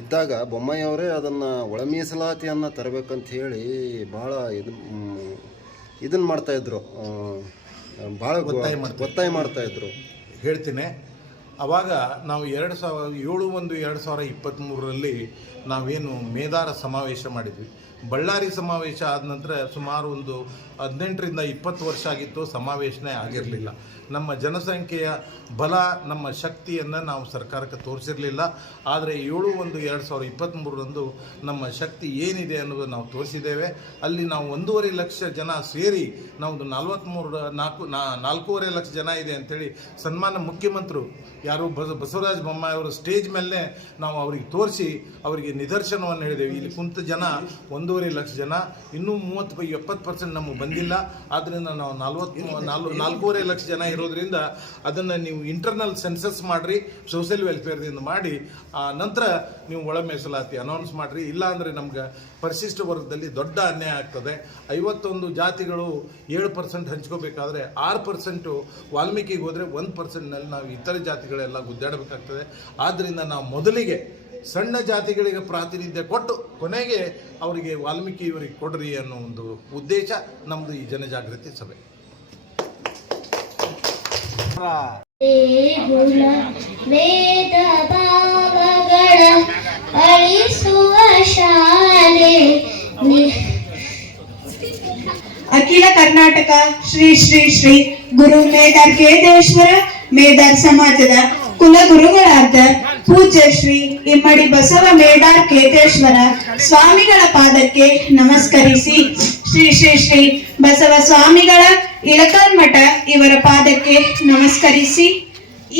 ಇದ್ದಾಗ ಬೊಮ್ಮಾಯಿ ಅವರೇ ಅದನ್ನು ಒಳ ಮೀಸಲಾತಿಯನ್ನು ತರಬೇಕಂತ ಹೇಳಿ ಭಾಳ ಇದು ಇದನ್ನು ಮಾಡ್ತಾಯಿದ್ರು ಭಾಳ ಒತ್ತಾಯ ಒತ್ತಾಯ ಮಾಡ್ತಾಯಿದ್ರು ಹೇಳ್ತೀನಿ. ಆವಾಗ ನಾವು ಎರಡು ಸಾವಿರ ಏಳು ಒಂದು ಎರಡು ಸಾವಿರ ಇಪ್ಪತ್ತ್ಮೂರರಲ್ಲಿ ನಾವೇನು ಮೇದಾರ ಸಮಾವೇಶ ಮಾಡಿದ್ವಿ. ಬಳ್ಳಾರಿ ಸಮಾವೇಶ ಆದ ನಂತರ ಸುಮಾರು ಒಂದು ಹದಿನೆಂಟರಿಂದ ಇಪ್ಪತ್ತು ವರ್ಷ ಆಗಿತ್ತು, ಸಮಾವೇಶನೇ ಆಗಿರಲಿಲ್ಲ. ನಮ್ಮ ಜನಸಂಖ್ಯೆಯ ಬಲ, ನಮ್ಮ ಶಕ್ತಿಯನ್ನು ನಾವು ಸರ್ಕಾರಕ್ಕೆ ತೋರಿಸಿರಲಿಲ್ಲ. ಆದರೆ ಏಳು ಒಂದು ಎರಡು ಸಾವಿರದ ಇಪ್ಪತ್ತ್ಮೂರರಂದು ನಮ್ಮ ಶಕ್ತಿ ಏನಿದೆ ಅನ್ನೋದು ನಾವು ತೋರಿಸಿದ್ದೇವೆ. ಅಲ್ಲಿ ನಾವು ಒಂದೂವರೆ ಲಕ್ಷ ಜನ ಸೇರಿ ನಾವು ನಲ್ವತ್ತ್ಮೂರು ನಾಲ್ಕು ನಾಲ್ಕೂವರೆ ಲಕ್ಷ ಜನ ಇದೆ ಅಂತೇಳಿ ಸನ್ಮಾನ ಮುಖ್ಯಮಂತ್ರು ಯಾರು ಬಸ, ಬಸವರಾಜ ಬೊಮ್ಮಾಯಿ ಅವರ ಸ್ಟೇಜ್ ಮೇಲೆ ನಾವು ಅವರಿಗೆ ತೋರಿಸಿ ಅವರಿಗೆ ನಿದರ್ಶನವನ್ನು ಹೇಳಿದ್ದೇವೆ. ಇಲ್ಲಿ ಕುಂತ ಜನ ಒಂದೂವರೆ ಲಕ್ಷ ಜನ, ಇನ್ನೂ ಮೂವತ್ತು, ಎಪ್ಪತ್ತು ಪರ್ಸೆಂಟ್ ನಮಗೆ ಬಂದಿಲ್ಲ. ಆದ್ದರಿಂದ ನಾವು ನಲ್ವತ್ತು ನಾಲ್ಕು ನಾಲ್ಕೂವರೆ ಲಕ್ಷ ಜನ ಇರೋದ್ರಿಂದ ಅದನ್ನು ನೀವು ಇಂಟರ್ನಲ್ ಸೆನ್ಸಸ್ ಮಾಡಿರಿ ಸೋಷಿಯಲ್ ವೆಲ್ಫೇರ್ದಿಂದ ಮಾಡಿ, ಆ, ನಂತರ ನೀವು ಒಳ ಮೀಸಲಾತಿ ಅನೌನ್ಸ್ ಮಾಡಿರಿ. ಇಲ್ಲಾಂದರೆ ನಮ್ಗೆ ಪರಿಶಿಷ್ಟ ವರ್ಗದಲ್ಲಿ ದೊಡ್ಡ ಅನ್ಯಾಯ ಆಗ್ತದೆ. ಐವತ್ತೊಂದು ಜಾತಿಗಳು ಏಳು ಪರ್ಸೆಂಟ್ ಹಂಚ್ಕೋಬೇಕಾದ್ರೆ ಆರು ಪರ್ಸೆಂಟು ವಾಲ್ಮೀಕಿಗೆ ಹೋದರೆ ಒಂದು ಪರ್ಸೆಂಟ್ನಲ್ಲಿ ನಾವು ಇತರ ಜಾತಿಗಳೆಲ್ಲ ಗುದ್ದಾಡಬೇಕಾಗ್ತದೆ. ಆದ್ದರಿಂದ ನಾವು ಮೊದಲಿಗೆ ಸಣ್ಣ ಜಾತಿಗಳಿಗೆ ಪ್ರಾತಿನಿಧ್ಯ ಕೊಟ್ಟು ಕೊನೆಗೆ ಅವರಿಗೆ ವಾಲ್ಮೀಕಿ ಇವರಿಗೆ ಕೊಡ್ರಿ ಅನ್ನೋ ಒಂದು ಉದ್ದೇಶ ನಮ್ಮದು ಈ ಜನಜಾಗೃತಿ ಸಭೆ. ಅಖಿಲ ಕರ್ನಾಟಕ ಶ್ರೀ ಶ್ರೀ ಶ್ರೀ ಗುರು ಮೇದಾರ್ ಕೇದೇಶ್ವರ ಮೇದಾರ್ ಸಮಾಜದ ಕುಲಗುರುಗಳಾದ ಪೂಜ್ಯ ಶ್ರೀ ಇಮ್ಮಡಿ ಬಸವ ಮೇಡಾರ್ ಕೇತೇಶ್ವರ ಸ್ವಾಮಿಗಳ ಪಾದಕ್ಕೆ ನಮಸ್ಕರಿಸಿ. ಶ್ರೀ ಶ್ರೀ ಶ್ರೀ ಬಸವ ಸ್ವಾಮಿಗಳ ಇಳಕಲ್ ಮಠ ಇವರ ಪಾದಕ್ಕೆ ನಮಸ್ಕರಿಸಿ.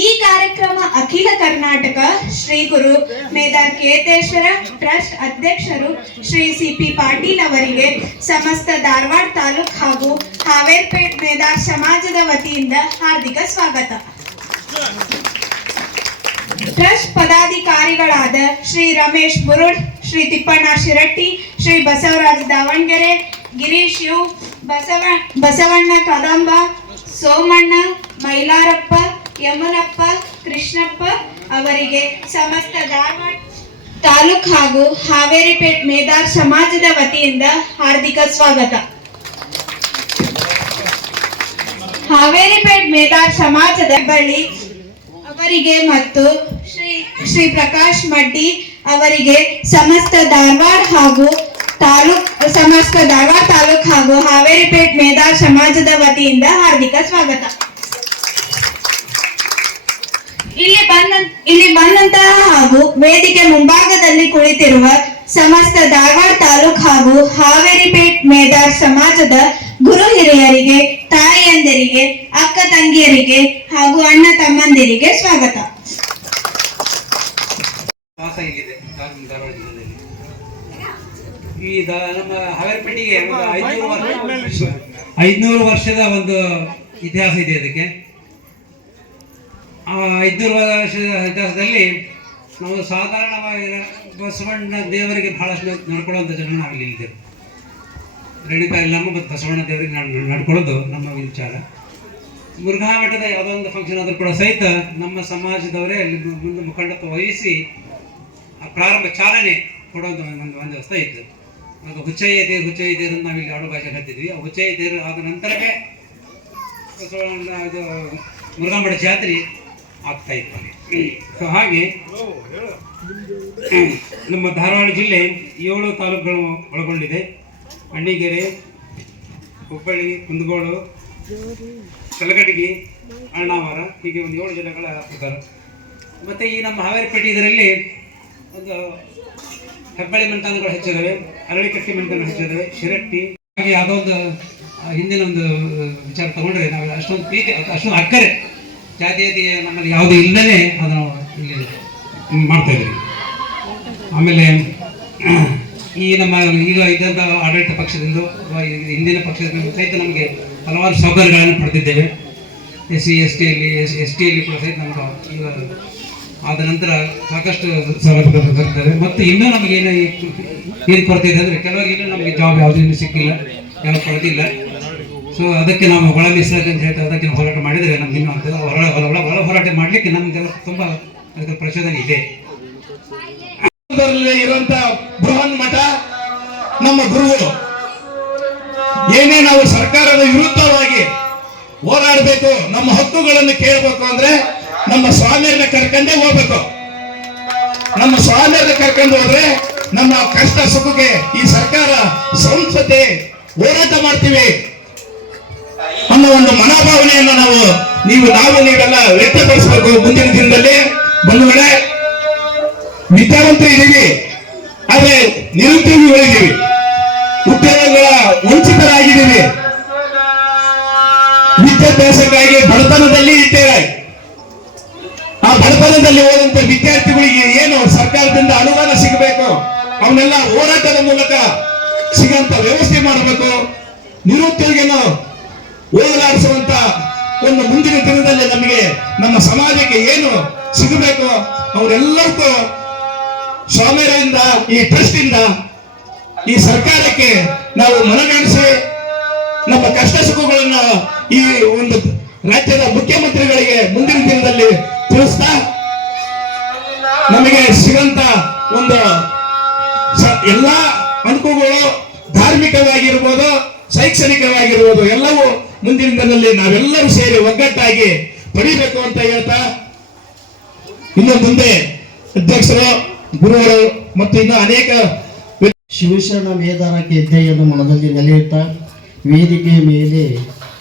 ಈ ಕಾರ್ಯಕ್ರಮ ಅಖಿಲ ಕರ್ನಾಟಕ ಶ್ರೀ ಗುರು ಮೇದಾರ್ ಕೇತೇಶ್ವರ ಟ್ರಸ್ಟ್ ಅಧ್ಯಕ್ಷರು ಶ್ರೀ ಸಿ ಪಿ ಪಾಟೀಲ್ ಅವರಿಗೆ ಸಮಸ್ತ ಧಾರವಾಡ ತಾಲೂಕ್ ಹಾಗೂ ಹಾವೇರ್ಪೇಟ್ ಮೇದಾರ್ ಸಮಾಜದ ವತಿಯಿಂದ ಹಾರ್ದಿಕ ಸ್ವಾಗತ. ಟ್ರಸ್ಟ್ ಪದಾಧಿಕಾರಿಗಳಾದ ಶ್ರೀ ರಮೇಶ್ ಬುರುಡ್, ಶ್ರೀ ತಿಪ್ಪಣ್ಣ ಶಿರಟ್ಟಿ, ಶ್ರೀ ಬಸವರಾಜ್ ದಾವಣಗೆರೆ, ಗಿರೀಶ್ ಯು, ಬಸವ, ಬಸವಣ್ಣ ಕದಂಬ, ಸೋಮಣ್ಣ, ಮೈಲಾರಪ್ಪ, ಯಮನಪ್ಪ, ಕೃಷ್ಣಪ್ಪ ಅವರಿಗೆ ಸಮಸ್ತ ಧಾರವಾಡ ತಾಲೂಕ್ ಹಾಗೂ ಹಾವೇರಿಪೇಟ್ ಮೇದಾರ್ ಸಮಾಜದ ವತಿಯಿಂದ ಹಾರ್ದಿಕ ಸ್ವಾಗತ. ಹಾವೇರಿಪೇಟ್ ಮೇದಾರ್ ಸಮಾಜದ ಬಳಿ ಅವರಿಗೆ ಮತ್ತು ಶ್ರೀ ಶ್ರೀ ಪ್ರಕಾಶ್ ಮಡ್ಡಿ ಅವರಿಗೆ ಸಮಸ್ತ ಧಾರವಾಡ ಹಾಗೂ ತಾಲೂಕ್, ಸಮಸ್ತ ಧಾರವಾಡ ತಾಲೂಕ್ ಹಾಗೂ ಹಾವೇರಿಪೇಟ್ ಮೇಧಾ ಸಮಾಜದ ವತಿಯಿಂದ ಹಾರ್ದಿಕ ಸ್ವಾಗತ. ಇಲ್ಲಿ ಬಂದ ಇಲ್ಲಿ ಬಂದಂತಹ ಹಾಗೂ ವೇದಿಕೆ ಮುಂಭಾಗದಲ್ಲಿ ಕುಳಿತಿರುವ ಸಮಸ್ತ ಧಾರವಾಡ ತಾಲೂಕ್ ಹಾಗೂ ಹಾವೇರಿಪೇಟ್ ಮೇದಾರ್ ಸಮಾಜದ ಗುರು ಹಿರಿಯರಿಗೆ ತಾಯಿಯಂದಿರಿಗೆ, ಅಕ್ಕ ತಂಗಿಯರಿಗೆ ಹಾಗೂ ಅಣ್ಣ ತಮ್ಮಂದಿರಿಗೆ ಸ್ವಾಗತ. ಈ ನಮ್ಮ ಹಾವೇರಿಪೇಟೆಗೆ ಒಂದು ಐದ್ನೂರು ವರ್ಷದ ಒಂದು ಇತಿಹಾಸ ಇದೆ ಅದಕ್ಕೆ. ಆ ಐದ್ನೂರು ವರ್ಷದ ಇತಿಹಾಸದಲ್ಲಿ ನಾವು ಸಾಧಾರಣವಾಗಿ ಬಸವಣ್ಣ ದೇವರಿಗೆ ಬಹಳಷ್ಟು ನೋಡ್ಕೊಳ್ಳುವಂಥ ಜನ ನಾವು ಇಲ್ಲಿ ಇದ್ದೇವೆ. ರೇಣುಕಾ ಇಲ್ಲಮ್ಮ ಮತ್ತು ಬಸವಣ್ಣ ದೇವರಿಗೆ ನಡ್- ನಡ್ಕೊಳ್ಳೋದು ನಮ್ಮ ವಿಚಾರ. ಮುರುಘಾ ಮಠದ ಯಾವುದೋ ಒಂದು ಫಂಕ್ಷನ್ ಆದರೂ ಕೂಡ ಸಹಿತ ನಮ್ಮ ಸಮಾಜದವರೇ ಅಲ್ಲಿ ಮುಂದೆ ಮುಖಂಡತ್ವ ವಹಿಸಿ ಆ ಪ್ರಾರಂಭ ಚಾಲನೆ ಕೊಡುವಂಥ ಒಂದು ಒಂದು ವ್ಯವಸ್ಥೆ ಇತ್ತು. ಆಗ ಹುಚ್ಚಯ್ಯ ದೇವ್ರು, ಹುಚ್ಚಯ್ಯ ತೇರು ಅಂತ ನಾವಿಲ್ಲಿ ಆಡು ಭಾಷೆ ಕಲ್ತಿದ್ವಿ. ಆ ಹುಚ್ಚಯ್ಯ ತೇರು ಆದ ನಂತರವೇ ಬಸವಣ್ಣ ಇದು ಮುರುಘಾಮಠ ಜಾತ್ರೆ ಆಗ್ತಾ ಇತ್ತು ಸೊ ಹಾಗೆ ನಮ್ಮ ಧಾರವಾಡ ಜಿಲ್ಲೆ ಏಳು ತಾಲೂಕುಗಳು ಒಳಗೊಂಡಿದೆ. ಅಣ್ಣಿಗೆರೆ ಹುಬ್ಬಳ್ಳಿ, ಕುಂದಗೋಡು ಕಲಗಟಗಿ ಅಣ್ಣಾವರ ಹೀಗೆ ಒಂದು ಏಳು ಜಿಲ್ಲೆಗಳ ಪ್ರಕಾರ. ಮತ್ತು ಈ ನಮ್ಮ ಹಾವೇರಿಪೇಟೆ ಇದರಲ್ಲಿ ಒಂದು ಹೆಬ್ಬಳ್ಳಿ ಮಂಟಾನಗಳು ಹೆಚ್ಚಿದ್ದಾವೆ ಅರಳಿಕಟ್ಟಿ ಮೆಣತಾನು ಹೆಚ್ಚಿದ್ದಾವೆ ಶಿರಟ್ಟಿ. ಹಾಗೆ ಯಾವುದೋ ಒಂದು ಹಿಂದಿನ ಒಂದು ವಿಚಾರ ತಗೊಂಡ್ರೆ ನಾವು ಅಷ್ಟೊಂದು ಪ್ರೀತಿ, ಅಷ್ಟೊಂದು ಅಕ್ಕರೆ ಜಾತಿಯಾದಿ ನಮ್ಮಲ್ಲಿ ಯಾವುದೂ ಇಲ್ಲದೇ ಅದನ್ನು ಇಲ್ಲಿ ಮಾಡ್ತಾ ಇದ್ದೀವಿ. ಆಮೇಲೆ ಈ ನಮ್ಮ ಈಗ ಇದ್ದಂಥ ಆಡಳಿತ ಪಕ್ಷದಿಂದ ಹಿಂದಿನ ಪಕ್ಷದಿಂದ ಸಹಿತ ನಮಗೆ ಹಲವಾರು ಸೌಕರ್ಯಗಳನ್ನು ಪಡೆದಿದ್ದೇವೆ. ಎಸ್ ಸಿ, ಎಸ್ ಟಿಯಲ್ಲಿ ಎಸ್ ಎಸ್ ಟಿಯಲ್ಲಿ ಕೂಡ ಸಹಿತ ನಮ್ಗೆ ಈಗ ಆದ ನಂತರ ಸಾಕಷ್ಟು ಸೌಲಭ್ಯಗಳು ಬರ್ತವೆ ಮತ್ತು ಇನ್ನೂ ನಮಗೆ ಏನು ಏನು ಕೊರತೆ ಇದೆ ಅಂದರೆ ಕೆಲವರಿಗೆ ನಮಗೆ ಜಾಬ್ ಯಾವುದೂ ಸಿಕ್ಕಿಲ್ಲ ಯಾವ ಇಲ್ಲ. ಸೊ ಅದಕ್ಕೆ ನಾವು ಒಳ ಮೀಸಲಾತಿ ಅಂತ ಹೇಳ್ತಾ ಅದಕ್ಕೆ ಹೋರಾಟ ಮಾಡಿದರೆ ನಮ್ಗೆ ಇನ್ನೂ ಹೊರ ಒಳ ಹೋರಾಟ ಮಾಡಲಿಕ್ಕೆ ನಮಗೆ ತುಂಬ ಅದಕ್ಕೆ ಪ್ರಚೋದನೆ ಇದೆ. ಇರುವಂತ ಬೃಹನ್ ಮಠ, ನಮ್ಮ ಗುರುಗಳು. ಏನೇ ನಾವು ಸರ್ಕಾರದ ವಿರುದ್ಧವಾಗಿ ಹೋರಾಡಬೇಕು, ನಮ್ಮ ಹಕ್ಕುಗಳನ್ನು ಕೇಳಬೇಕು ಅಂದ್ರೆ ನಮ್ಮ ಸ್ವಾಮಿಯನ್ನ ಕರ್ಕೊಂಡೇ ಹೋಗ್ಬೇಕು. ನಮ್ಮ ಸ್ವಾಮಿಯನ್ನ ಕರ್ಕೊಂಡು ಹೋದ್ರೆ ನಮ್ಮ ಕಷ್ಟ ಸುಖಕ್ಕೆ ಈ ಸರ್ಕಾರ ಸಂಸತೆ ಹೋರಾಟ ಮಾಡ್ತೀವಿ ಅನ್ನೋ ಒಂದು ಮನೋಭಾವನೆಯನ್ನು ನಾವು, ನೀವು ನಾವು ನೀವೆಲ್ಲ ವ್ಯಕ್ತಪಡಿಸಬೇಕು ಮುಂದಿನ ದಿನದಲ್ಲಿ. ಬಂಧುಗಳೇ ವಿದ್ಯಾವಂತರು ಇದ್ದೀವಿ. ಆದ್ರೆ ನಿರುದ್ಯೋಗಿಗಳಿದ್ದೀವಿ ಉದ್ಯೋಗಗಳ ವಂಚಿತರಾಗಿದ್ದೀವಿ. ವಿದ್ಯಾಭ್ಯಾಸಕ್ಕಾಗಿ ಬಡತನದಲ್ಲಿ ಇದ್ದೇವೆ. ಆ ಬಡತನದಲ್ಲಿ ಹೋದಂತ ವಿದ್ಯಾರ್ಥಿಗಳಿಗೆ ಏನು ಸರ್ಕಾರದಿಂದ ಅನುದಾನ ಸಿಗಬೇಕು? ಅವನ್ನೆಲ್ಲ ಹೋರಾಟದ ಮೂಲಕ ಸಿಗಂತ ವ್ಯವಸ್ಥೆ ಮಾಡಬೇಕು. ನಿರುದ್ಯೋಗಿಯನ್ನು ಹೋಗಲಾಡಿಸುವಂತ ಒಂದು ಮುಂದಿನ ದಿನದಲ್ಲಿ ನಮಗೆ ನಮ್ಮ ಸಮಾಜಕ್ಕೆ ಏನು ಸಿಗಬೇಕು? ಅವರೆಲ್ಲರಿಗೂ ಸ್ವಾಮಿಯರಿಂದ ಈ ಟ್ರಸ್ಟ್ ಈ ಸರ್ಕಾರಕ್ಕೆ ನಾವು ಮನಗಾಣಿಸಿ ನಮ್ಮ ಕಷ್ಟ ಸುಖಗಳನ್ನ ಈ ಒಂದು ರಾಜ್ಯದ ಮುಖ್ಯಮಂತ್ರಿಗಳಿಗೆ ಮುಂದಿನ ದಿನದಲ್ಲಿ ತಿಳಿಸ್ತಾ, ನಮಗೆ ಸಿಗಂತ ಒಂದು ಎಲ್ಲಾ ಅನುಕೂಲಗಳು ಧಾರ್ಮಿಕವಾಗಿರ್ಬೋದು, ಶೈಕ್ಷಣಿಕವಾಗಿರ್ಬೋದು, ಎಲ್ಲವೂ ಮುಂದಿನ ದಿನದಲ್ಲಿ ನಾವೆಲ್ಲರೂ ಸೇರಿ ಒಗ್ಗಟ್ಟಾಗಿ ಪಡಿಬೇಕು ಅಂತ ಹೇಳ್ತಾ, ಇನ್ನು ಮುಂದೆ ಅಧ್ಯಕ್ಷರು ಗುರುಗಳು ಮತ್ತು ಇನ್ನು ಅನೇಕ ಶಿವಶರಣ ಮೇದಾರ ಇದ್ದೆಯನ್ನು ಮನದಲ್ಲಿ ನೆಲೆಯುತ್ತಾ ವೇದಿಕೆಯ ಮೇಲೆ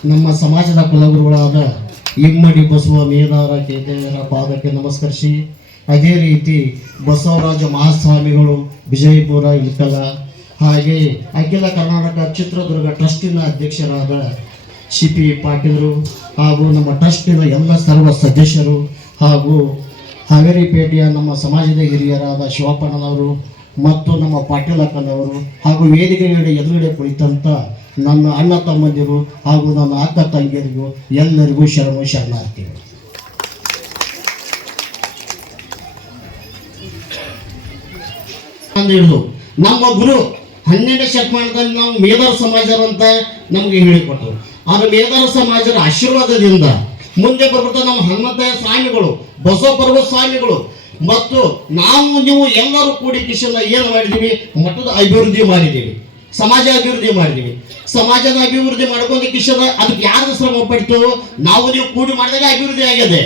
ನಮ್ಮ ಸಮಾಜದ ಕುಲಗುರುಗಳಾದ ಇಮ್ಮಡಿ ಬಸವ ಮೇಧಾರ ಕೇತೆಯರ ಪಾದಕ್ಕೆ ನಮಸ್ಕರಿಸಿ, ಅದೇ ರೀತಿ ಬಸವರಾಜ ಮಹಾಸ್ವಾಮಿಗಳು, ವಿಜಯಪುರ, ಇಳಕಲ, ಹಾಗೆ ಅಖಿಲ ಕರ್ನಾಟಕ ಚಿತ್ರದುರ್ಗ ಟ್ರಸ್ಟಿನ ಅಧ್ಯಕ್ಷರಾದ ಸಿ ಪಿ ಪಾಟೀಲರು ಹಾಗೂ ನಮ್ಮ ಟ್ರಸ್ಟಿನ ಎಲ್ಲ ಸರ್ವ ಸದಸ್ಯರು ಹಾಗೂ ಹಾವೇರಿಪೇಟೆಯ ನಮ್ಮ ಸಮಾಜದ ಹಿರಿಯರಾದ ಶಿವಪ್ಪಣ್ಣನವರು ಮತ್ತು ನಮ್ಮ ಪಾಟೀಲ್ ಅಕ್ಕನವರು ಹಾಗೂ ವೇದಿಕೆಗಳ ಎದುರುಗಡೆ ಕುಳಿತಂಥ ನನ್ನ ಅಣ್ಣ ತಮ್ಮಂದಿರು ಹಾಗೂ ನನ್ನ ಅಕ್ಕ ತಂಗಿಯರಿಗೂ ಎಲ್ಲರಿಗೂ ಶರಣ ಶರಣಾರ್ಥಿಗಳು. ಹಿಡಿದು ನಮ್ಮ ಗುರು ಹನ್ನೆರಡು ಶತಮಾನದಲ್ಲಿ ನಾವು ಮೇಧಾರ ಸಮಾಜರಂತ ನಮ್ಗೆ ನಮಗೆ ಹೇಳಿಕೊಟ್ಟರು. ಆದ್ರೆ ಮೇಧಾರ ಸಮಾಜರ ಆಶೀರ್ವಾದದಿಂದ ಮುಂದೆ ಬರ್ಬಿಡ್ತಾ ನಮ್ಮ ಹನುಮಂತಯ್ಯ ಸ್ವಾಮಿಗಳು ಬಸವಪರ್ವ ಸ್ವಾಮಿಗಳು ಮತ್ತು ನಾವು, ನೀವು ಎಲ್ಲರೂ ಕೂಡಿ ಕಿಶನ್ ಏನು ಮಾಡಿದ್ದೀವಿ? ಮಠದ ಅಭಿವೃದ್ಧಿ ಮಾಡಿದ್ದೀವಿ. ಸಮಾಜ ಅಭಿವೃದ್ಧಿ ಮಾಡಿದ್ದೀವಿ. ಸಮಾಜದ ಅಭಿವೃದ್ಧಿ ಮಾಡ್ಕೊಂಡು ಕಿಶನ್ ಅದಕ್ಕೆ ಯಾರು ಶ್ರಮ ಪಡ್ತು? ನಾವು ನೀವು ಕೂಡಿ ಮಾಡಿದಾಗ ಅಭಿವೃದ್ಧಿ ಆಗಿದೆ.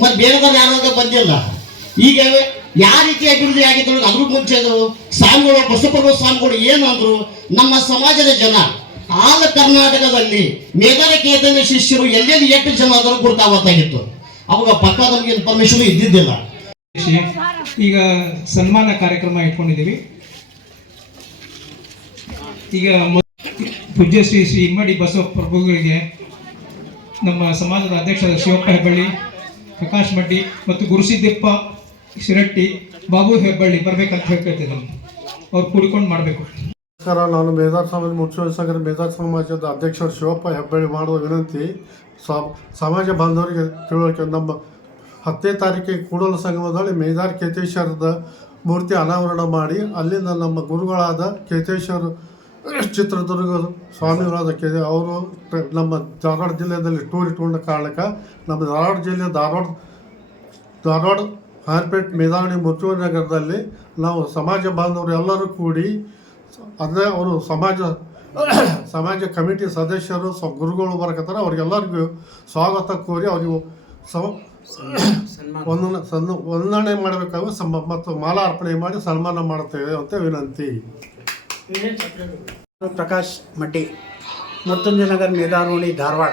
ಮತ್ತೆ ಬೇರೆದವ್ರು ಯಾರಾದ್ರೂ ಬಂದಿಲ್ಲ. ಈಗ ಯಾವ ರೀತಿ ಅಭಿವೃದ್ಧಿ ಆಗಿದ್ರು ಅಂದ್ರೆ ಮುಂಚೆ ಸ್ವಾಮಿಗಳು ಬಸವಪರ್ವ ಸ್ವಾಮಿಗಳು ಏನಂದ್ರು ನಮ್ಮ ಸಮಾಜದ ಜನ, ಆಲ ಕರ್ನಾಟಕದಲ್ಲಿ ಮೇಧರ ಕೇತನ ಶಿಷ್ಯರು ಎಲ್ಲೆಲ್ಲಿ ಎಷ್ಟು ಜನ ಅದನ್ನು ಗುರುತಾವತ್ತಾಗಿತ್ತು. ಅವಾಗ ಪಕ್ಕ ನಮಗೆ ಇನ್ಫಾರ್ಮೇಶನ್ ಇದ್ದಿದ್ದಿಲ್ಲ. ಈಗ ಸನ್ಮಾನ ಕಾರ್ಯಕ್ರಮ ಇಟ್ಕೊಂಡಿದ್ದೀವಿ. ಈಗ ಪೂಜ್ಯ ಶ್ರೀ ಶ್ರೀ ಇಮ್ಮಡಿ ಬಸವ ಪ್ರಭುಗಳಿಗೆ ನಮ್ಮ ಸಮಾಜದ ಅಧ್ಯಕ್ಷ ಶಿವಪ್ಪ ಹೆಬ್ಬಳ್ಳಿ ಪ್ರಕಾಶ್ ಮಡ್ಡಿ ಮತ್ತು ಗುರುಸಿದ್ದಪ್ಪ ಶಿರಟ್ಟಿ ಬಾಬು ಹೆಬ್ಬಳ್ಳಿ ಬರ್ಬೇಕಂತ ನಮ್ಮ ಅವ್ರು ಕೂಡಿಕೊಂಡು ಮಾಡಬೇಕು. ನಮಸ್ಕಾರ ನಾನು ಮೇಧಾರ್ ಸಮಾಜ ಮುಖ್ಯ ಸಾಗರ ಮೇಧಾರ್ ಸಮಾಜದ ಅಧ್ಯಕ್ಷರು ಶಿವಪ್ಪ ಹೆಬ್ಬಳ್ಳಿ ಮಾಡುವ ವಿನಂತಿ. ಸಮಾಜ ಬಾಂಧವರಿಗೆ ತಿಳುವಳಿಕೆ. ನಮ್ಮ ಹತ್ತನೇ ತಾರೀಕಿಗೆ ಕೂಡಲ ಸಂಗಮದಲ್ಲಿ ಮೇಧಾರ್ ಕೇತೇಶ್ವರದ ಮೂರ್ತಿ ಅನಾವರಣ ಮಾಡಿ, ಅಲ್ಲಿಂದ ನಮ್ಮ ಗುರುಗಳಾದ ಕೇತೇಶ್ವರ ಚಿತ್ರದುರ್ಗ ಸ್ವಾಮಿಗಳಾದ ಕೆ, ಅವರು ನಮ್ಮ ಧಾರವಾಡ ಜಿಲ್ಲೆಯಲ್ಲಿ ಟೂರ್ ಇಟ್ಕೊಂಡ ಕಾರಣಕ್ಕೆ ನಮ್ಮ ಧಾರವಾಡ ಜಿಲ್ಲೆ ಧಾರವಾಡ ಧಾರವಾಡ ಹಾರ್ಪೇಟ್ ಮೇಧಾವಣಿ ಮುತ್ತೂರು ನಗರದಲ್ಲಿ ನಾವು ಸಮಾಜ ಬಾಂಧವರು ಎಲ್ಲರೂ ಕೂಡಿ, ಅಂದರೆ ಅವರು ಸಮಾಜ ಸಮಾಜ ಕಮಿಟಿ ಸದಸ್ಯರು ಸ್ವ ಗುರುಗಳು ಬರಕತ್ತಾರ ಅವ್ರಿಗೆಲ್ಲರಿಗೂ ಸ್ವಾಗತ ಕೋರಿ ಅವ್ರಿಗೆ ಸಮ ವಂದನೆ ಸನ್ನ ವಂದನೆ ಮಾಡಬೇಕಾಗಿ ಸಮ ಮತ್ತು ಮಾಲಾ ಅರ್ಪಣೆ ಮಾಡಿ ಸನ್ಮಾನ ಮಾಡುತ್ತೇವೆ ಅಂತ ವಿನಂತಿ. ಪ್ರಕಾಶ್ ಮಟ್ಟಿ ಮತ್ತೊಂದು ನಗರ ಮೇದಾರೋಣಿ ಧಾರವಾಡ.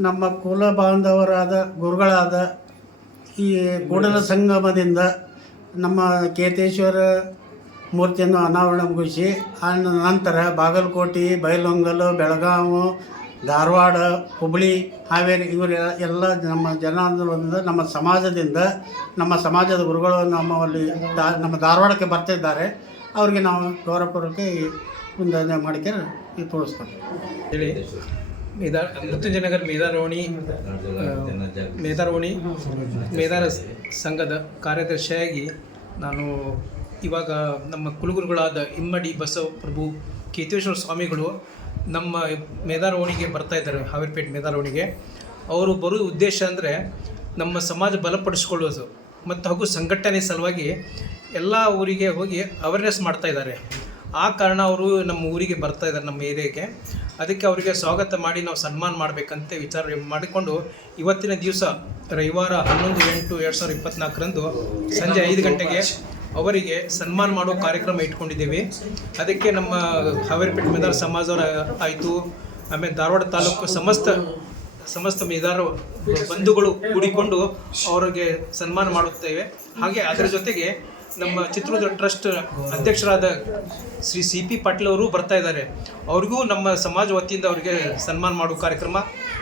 ನಮ್ಮ ಕುಲ ಬಾಂಧವರಾದ ಗುರುಗಳಾದ ಈ ಕೂಡಲ ಸಂಗಮದಿಂದ ನಮ್ಮ ಕೇತೇಶ್ವರ ಮೂರ್ತಿಯನ್ನು ಅನಾವರಣಗೊಳಿಸಿ ನಂತರ ಬಾಗಲಕೋಟೆ ಬೈಲೊಂಗಲು ಬೆಳಗಾವಿ, ಧಾರವಾಡ ಹುಬ್ಬಳ್ಳಿ ಹಾವೇರಿ ಇವರು ಎಲ್ಲ ನಮ್ಮ ಜನಾಂದೋಲನದಿಂದ ನಮ್ಮ ಸಮಾಜದಿಂದ, ನಮ್ಮ ಸಮಾಜದ ಗುರುಗಳು ನಮ್ಮಲ್ಲಿ ನಮ್ಮ ಧಾರವಾಡಕ್ಕೆ ಬರ್ತಿದ್ದಾರೆ. ಅವ್ರಿಗೆ ನಾವು ಗೌರವಪೂರ್ವಕ್ಕೆ ಮುಂದೆ ಮಾಡಿಕೆ ತೋರಿಸ್ತಾರೆ. ಹೇಳಿ. ಮೇಧಾ ಮೃತ್ಯುಂಜಯನಗರ್ ಮೇಧಾರೋಣಿ ಮೇಧಾರೋಣಿ, ಮೇಧಾರ ಸಂಘದ ಕಾರ್ಯದರ್ಶಿಯಾಗಿ ನಾನು ಇವಾಗ ನಮ್ಮ ಕುಲಗುರುಗಳಾದ ಇಮ್ಮಡಿ ಬಸವ ಪ್ರಭು ಕೇತೇಶ್ವರ ಸ್ವಾಮಿಗಳು ನಮ್ಮ ಮೇಧಾರವಣಿಗೆ ಬರ್ತಾ ಇದ್ದಾರೆ, ಹಾವೇರಿಪೇಟೆ ಮೇಧಾರವಣಿಗೆ. ಅವರು ಬರೋ ಉದ್ದೇಶ ಅಂದರೆ ನಮ್ಮ ಸಮಾಜ ಬಲಪಡಿಸ್ಕೊಳ್ಳೋದು ಮತ್ತು ಹಾಗೂ ಸಂಘಟನೆ ಸಲುವಾಗಿ ಎಲ್ಲ ಊರಿಗೆ ಹೋಗಿ ಅವೇರ್ನೆಸ್ ಮಾಡ್ತಾ ಇದ್ದಾರೆ. ಆ ಕಾರಣ ಅವರು ನಮ್ಮ ಊರಿಗೆ ಬರ್ತಾ ಇದ್ದಾರೆ, ನಮ್ಮ ಏರಿಯಾಗೆ. ಅದಕ್ಕೆ ಅವರಿಗೆ ಸ್ವಾಗತ ಮಾಡಿ ನಾವು ಸನ್ಮಾನ ಮಾಡಬೇಕಂತ ವಿಚಾರ ಮಾಡಿಕೊಂಡು ಇವತ್ತಿನ ದಿವಸ ರವಿವಾರ ಹನ್ನೊಂದು ಎಂಟು ಎರಡು ಸಾವಿರದ ಇಪ್ಪತ್ತ್ನಾಲ್ಕರಂದು ಸಂಜೆ ಐದು ಗಂಟೆಗೆ ಅವರಿಗೆ ಸನ್ಮಾನ ಮಾಡೋ ಕಾರ್ಯಕ್ರಮ ಇಟ್ಕೊಂಡಿದ್ದೀವಿ. ಅದಕ್ಕೆ ನಮ್ಮ ಹಾವೇರಿಪೇಟೆ ಮೇದಾರ ಸಮಾಜವರ ಆಯಿತು. ಆಮೇಲೆ ಧಾರವಾಡ ತಾಲೂಕು ಸಮಸ್ತ ಸಮಸ್ತ ಮೇದಾರ ಬಂಧುಗಳು ಕೂಡಿಕೊಂಡು ಅವರಿಗೆ ಸನ್ಮಾನ ಮಾಡುತ್ತೇವೆ. ಹಾಗೆ ಅದರ ಜೊತೆಗೆ ನಮ್ಮ ಚಿತ್ರದುರ್ಗ ಟ್ರಸ್ಟ್ ಅಧ್ಯಕ್ಷರಾದ ಶ್ರೀ ಸಿ ಪಿ ಪಾಟೀಲ್ ಅವರು ಬರ್ತಾ ಇದ್ದಾರೆ. ಅವ್ರಿಗೂ ನಮ್ಮ ಸಮಾಜ ವತಿಯಿಂದ ಅವರಿಗೆ ಸನ್ಮಾನ ಮಾಡುವ ಕಾರ್ಯಕ್ರಮ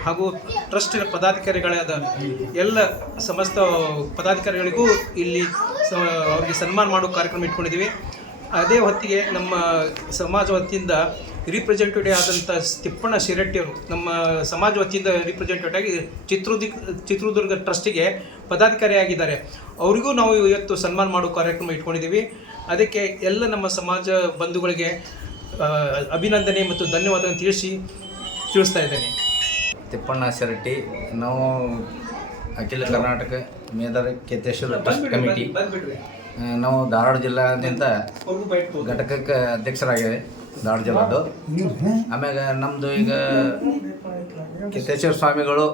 ಹಾಗೂ ಟ್ರಸ್ಟಿನ ಪದಾಧಿಕಾರಿಗಳಾದ ಎಲ್ಲ ಸಮಸ್ತ ಪದಾಧಿಕಾರಿಗಳಿಗೂ ಇಲ್ಲಿ ಅವರಿಗೆ ಸನ್ಮಾನ ಮಾಡೋ ಕಾರ್ಯಕ್ರಮ ಇಟ್ಕೊಂಡಿದ್ದೀವಿ. ಅದೇ ಹೊತ್ತಿಗೆ ನಮ್ಮ ಸಮಾಜ ವತಿಯಿಂದ ರಿಪ್ರೆಸೆಂಟೇಟಿವ್ ಆದಂಥ ತಿಪ್ಪಣ್ಣ ಶಿರಟ್ಟಿಯವರು ನಮ್ಮ ಸಮಾಜ ವತಿಯಿಂದ ರೀಪ್ರೆಸೆಂಟೇಟಿವ್ ಆಗಿ ಚಿತ್ರದುರ್ಗ ಚಿತ್ರದುರ್ಗ ಟ್ರಸ್ಟಿಗೆ ಪದಾಧಿಕಾರಿಯಾಗಿದ್ದಾರೆ. ಅವರಿಗೂ ನಾವು ಇವತ್ತು ಸನ್ಮಾನ ಮಾಡೋ ಕಾರ್ಯಕ್ರಮ ಇಟ್ಕೊಂಡಿದ್ದೀವಿ. ಅದಕ್ಕೆ ಎಲ್ಲ ನಮ್ಮ ಸಮಾಜ ಬಂಧುಗಳಿಗೆ ಅಭಿನಂದನೆ ಮತ್ತು ಧನ್ಯವಾದವನ್ನು ತಿಳಿಸಿ ತಿಳಿಸ್ತಾ ಇದ್ದೇನೆ. ತಿಪ್ಪಣ್ಣ ಶಿರಟ್ಟಿ ನಾವು ಅಖಿಲ ಕರ್ನಾಟಕ ಮೇಧಾರ ಕೇತೇಶ್ವರ ಟ್ರಸ್ಟ್ ಕಮಿಟಿ ನಾವು ಧಾರವಾಡ ಜಿಲ್ಲಾದ್ಯಂತ ಘಟಕಕ್ಕೆ ಅಧ್ಯಕ್ಷರಾಗಿವೆ ಧಾರವಾಡ ಜಿಲ್ಲಾದು ಆಮ್ಯಾಗ ನಮ್ಮದು ಈಗ ಕೇತೇಶ್ವರ ಸ್ವಾಮಿಗಳು,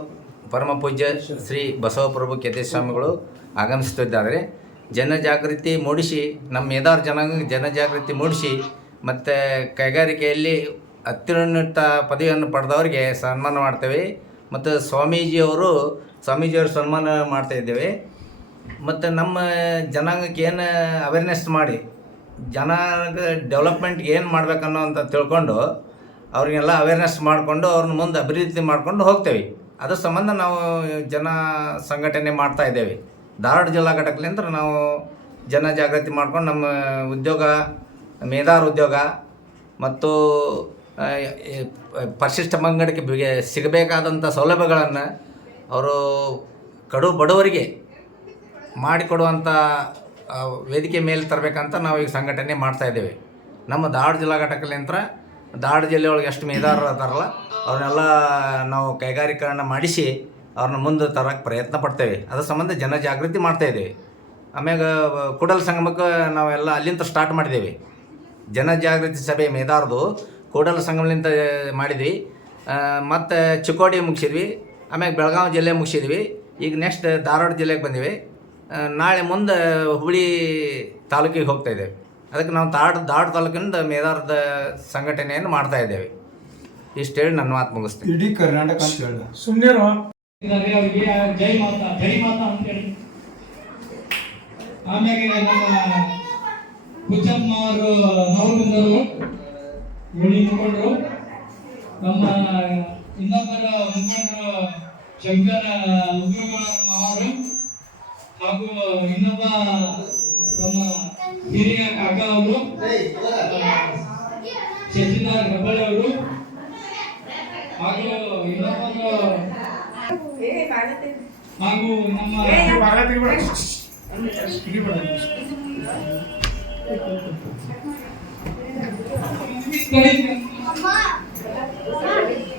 ಪರಮ ಪೂಜ್ಯ ಶ್ರೀ ಬಸವಪ್ರಭು ಕೇತೇಶ್ವರ ಸ್ವಾಮಿಗಳು ಆಗಮಿಸುತ್ತಿದ್ದಾರೆ ಜನಜಾಗೃತಿ ಮೂಡಿಸಿ, ನಮ್ಮ ಮೇಧಾರ್ ಜನಾಂಗ ಜನಜಾಗೃತಿ ಮೂಡಿಸಿ, ಮತ್ತು ಕೈಗಾರಿಕೆಯಲ್ಲಿ ಅತ್ಯುನ್ನತ ಪದವಿಯನ್ನು ಪಡೆದವರಿಗೆ ಸನ್ಮಾನ ಮಾಡ್ತೇವೆ. ಮತ್ತು ಸ್ವಾಮೀಜಿಯವರು ಸ್ವಾಮೀಜಿಯವರು ಸನ್ಮಾನ ಮಾಡ್ತಾ ಇದ್ದೇವೆ. ಮತ್ತು ನಮ್ಮ ಜನಾಂಗಕ್ಕೆ ಏನು ಅವೇರ್ನೆಸ್ ಮಾಡಿ ಜನಾಂಗ ಡೆವಲಪ್ಮೆಂಟ್ ಏನು ಮಾಡಬೇಕನ್ನೋ ಅಂತ ತಿಳ್ಕೊಂಡು ಅವ್ರಿಗೆಲ್ಲ ಅವೇರ್ನೆಸ್ ಮಾಡಿಕೊಂಡು ಅವ್ರನ್ನ ಮುಂದೆ ಅಭಿವೃದ್ಧಿ ಮಾಡ್ಕೊಂಡು ಹೋಗ್ತೇವೆ. ಅದ್ರ ಸಂಬಂಧ ನಾವು ಜನ ಸಂಘಟನೆ ಮಾಡ್ತಾ ಇದ್ದೇವೆ. ಧಾರವಾಡ ಜಿಲ್ಲಾ ಘಟಕದಿಂದ ನಾವು ಜನ ಜಾಗೃತಿ ಮಾಡ್ಕೊಂಡು ನಮ್ಮ ಉದ್ಯೋಗ, ಮೇದಾರ ಉದ್ಯೋಗ ಮತ್ತು ಪರಿಶಿಷ್ಟ ಪಂಗಡಕ್ಕೆ ಬಿಗೆ- ಸಿಗಬೇಕಾದಂಥ ಸೌಲಭ್ಯಗಳನ್ನು ಅವರು ಕಡು ಬಡವರಿಗೆ ಮಾಡಿಕೊಡುವಂಥ ವೇದಿಕೆ ಮೇಲೆ ತರಬೇಕಂತ ನಾವು ಈಗ ಸಂಘಟನೆ ಮಾಡ್ತಾ ಇದ್ದೇವೆ. ನಮ್ಮ ಧಾರವಾಡ ಜಿಲ್ಲಾ ಘಟಕಲಿಂತ ಧಾರವಾಡ ಜಿಲ್ಲೆಯೊಳಗೆ ಎಷ್ಟು ಮೇದಾರರು ಅದಾರಲ್ಲ, ಅವ್ರನ್ನೆಲ್ಲ ನಾವು ಕೈಗಾರಿಕರಣ ಮಾಡಿಸಿ ಅವ್ರನ್ನ ಮುಂದೆ ತರಕ್ಕೆ ಪ್ರಯತ್ನ ಪಡ್ತೇವೆ. ಅದ್ರ ಸಂಬಂಧ ಜನ ಜಾಗೃತಿ ಮಾಡ್ತಾ ಇದ್ದೇವೆ. ಆಮ್ಯಾಗ ಕೂಡಲ ಸಂಗಮಕ್ಕೆ ನಾವೆಲ್ಲ ಅಲ್ಲಿಂದ ಸ್ಟಾರ್ಟ್ ಮಾಡಿದ್ದೇವೆ. ಜನ ಜಾಗೃತಿ ಸಭೆ ಮೇದಾರ್ದು ಕೂಡಲ ಸಂಗಮಲಿಂದ ಮಾಡಿದ್ವಿ. ಮತ್ತು ಚಿಕ್ಕೋಡಿ ಮುಗಿಸಿದ್ವಿ. ಆಮ್ಯಾಗ ಬೆಳಗಾವಿ ಜಿಲ್ಲೆ ಮುಗಿಸಿದ್ವಿ. ಈಗ ನೆಕ್ಸ್ಟ್ ಧಾರವಾಡ ಜಿಲ್ಲೆಗೆ ಬಂದಿವಿ. ನಾಳೆ ಮುಂದೆ ಹುಬ್ಳಿ ತಾಲೂಕಿಗೆ ಹೋಗ್ತಾ ಇದ್ದೇವೆ. ಅದಕ್ಕೆ ನಾವು ತಾಡ್ ದಾಡ್ ತಾಲೂಕಿನಿಂದ ಮೇದಾರದ ಸಂಘಟನೆಯನ್ನು ಮಾಡ್ತಾ ಇದ್ದೇವೆ. ಇಷ್ಟು ಹೇಳಿ ನನ್ನ ಮಾತು ಮುಗಿಸ್ತೀನಿ. ಇಡೀ ಕರ್ನಾಟಕ ಅಂತ ಹೇಳ. ಇದಾರೆ ಅವರಿಗೆ ಜೈ ಮಾತಾ ಜೈ ಮಾತಾ ಅಂತ ಹೇಳಿ. ಆಮೇಲೆ ನಮ್ಮ ಹುಚ್ಚಮ್ಮ ಅವರು ನವರಗುಂದರು ಗುಡಿ ಮುಖಂಡರು ನಮ್ಮ ಇನ್ನೊಬ್ಬರ ಮುಖಂಡರು ಶಂಕರ ಉದ್ಯೋಗ ಅವರು ಹಾಗೂ ಇನ್ನೊಬ್ಬ ನಮ್ಮ ಹಿರಿಯ ಕಾಕ ಅವರು ಶಶಿಧರ್ ಹೆಬ್ಬಳ್ಳಿ ಅವರು ಹಾಗೂ ಇನ್ನೊಬ್ಬ ಹಾಗೂ ನಮ್ಮ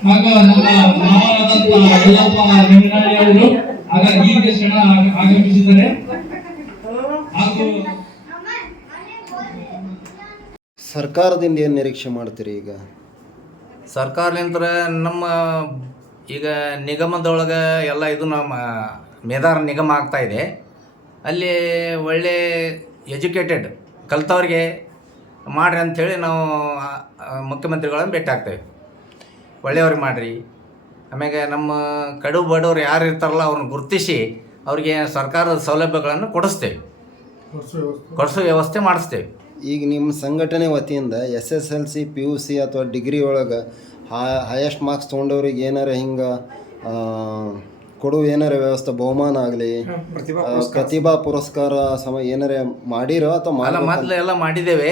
ಹಾಗೂ ನಮ್ಮ ಮಾವರಾದಂತ ಯಲ್ಲಪ್ಪ ನಿಂಗನಹಳ್ಳಿ ಅವರು ಆಗ ಈಗ ಕ್ಷಣ ಆಗಮಿಸಿದ್ದಾರೆ. ಹಾಗೂ ಸರ್ಕಾರದಿಂದ ಏನು ನಿರೀಕ್ಷೆ ಮಾಡ್ತೀರಿ ಈಗ? ಸರ್ಕಾರಲಿಂತ್ರ ನಮ್ಮ ಈಗ ನಿಗಮದೊಳಗೆ ಎಲ್ಲ ಇದು ನಮ್ಮ ಮೇಧಾರ ನಿಗಮ ಆಗ್ತಾ ಇದೆ. ಅಲ್ಲಿ ಒಳ್ಳೆ ಎಜುಕೇಟೆಡ್ ಕಲ್ತವ್ರಿಗೆ ಮಾಡ್ರಿ ಅಂಥೇಳಿ ನಾವು ಮುಖ್ಯಮಂತ್ರಿಗಳನ್ನು ಭೇಟಿ ಆಗ್ತೇವೆ. ಒಳ್ಳೆಯವ್ರಿಗೆ ಮಾಡಿರಿ. ಆಮ್ಯಾಗೆ ನಮ್ಮ ಕಡು ಬಡವ್ರು ಯಾರು ಇರ್ತಾರಲ್ಲ ಅವ್ರನ್ನ ಗುರುತಿಸಿ ಅವ್ರಿಗೆ ಸರ್ಕಾರದ ಸೌಲಭ್ಯಗಳನ್ನು ಕೊಡಿಸ್ತೇವೆ. ಕೊಡಿಸೋ ವ್ಯವಸ್ಥೆ. ಮಾಡಿಸ್ತೇವೆ. ಈಗ ನಿಮ್ಮ ಸಂಘಟನೆ ವತಿಯಿಂದ S S L C P U C ಅಥವಾ ಡಿಗ್ರಿ ಒಳಗೆ ಹೈಯೆಸ್ಟ್ ಮಾರ್ಕ್ಸ್ ತೊಗೊಂಡವ್ರಿಗೆ ಏನಾರ ಹಿಂಗೆ ಕೊಡು ಏನಾರ ವ್ಯವಸ್ಥೆ ಬಹುಮಾನ ಆಗಲಿ ಪ್ರತಿಭಾ ಪುರಸ್ಕಾರ. ಸಮ ಏನಾರ ಮಾಡಿರೋ ಅಥವಾ ಮೊದಲು ಎಲ್ಲ ಮಾಡಿದ್ದೇವೆ.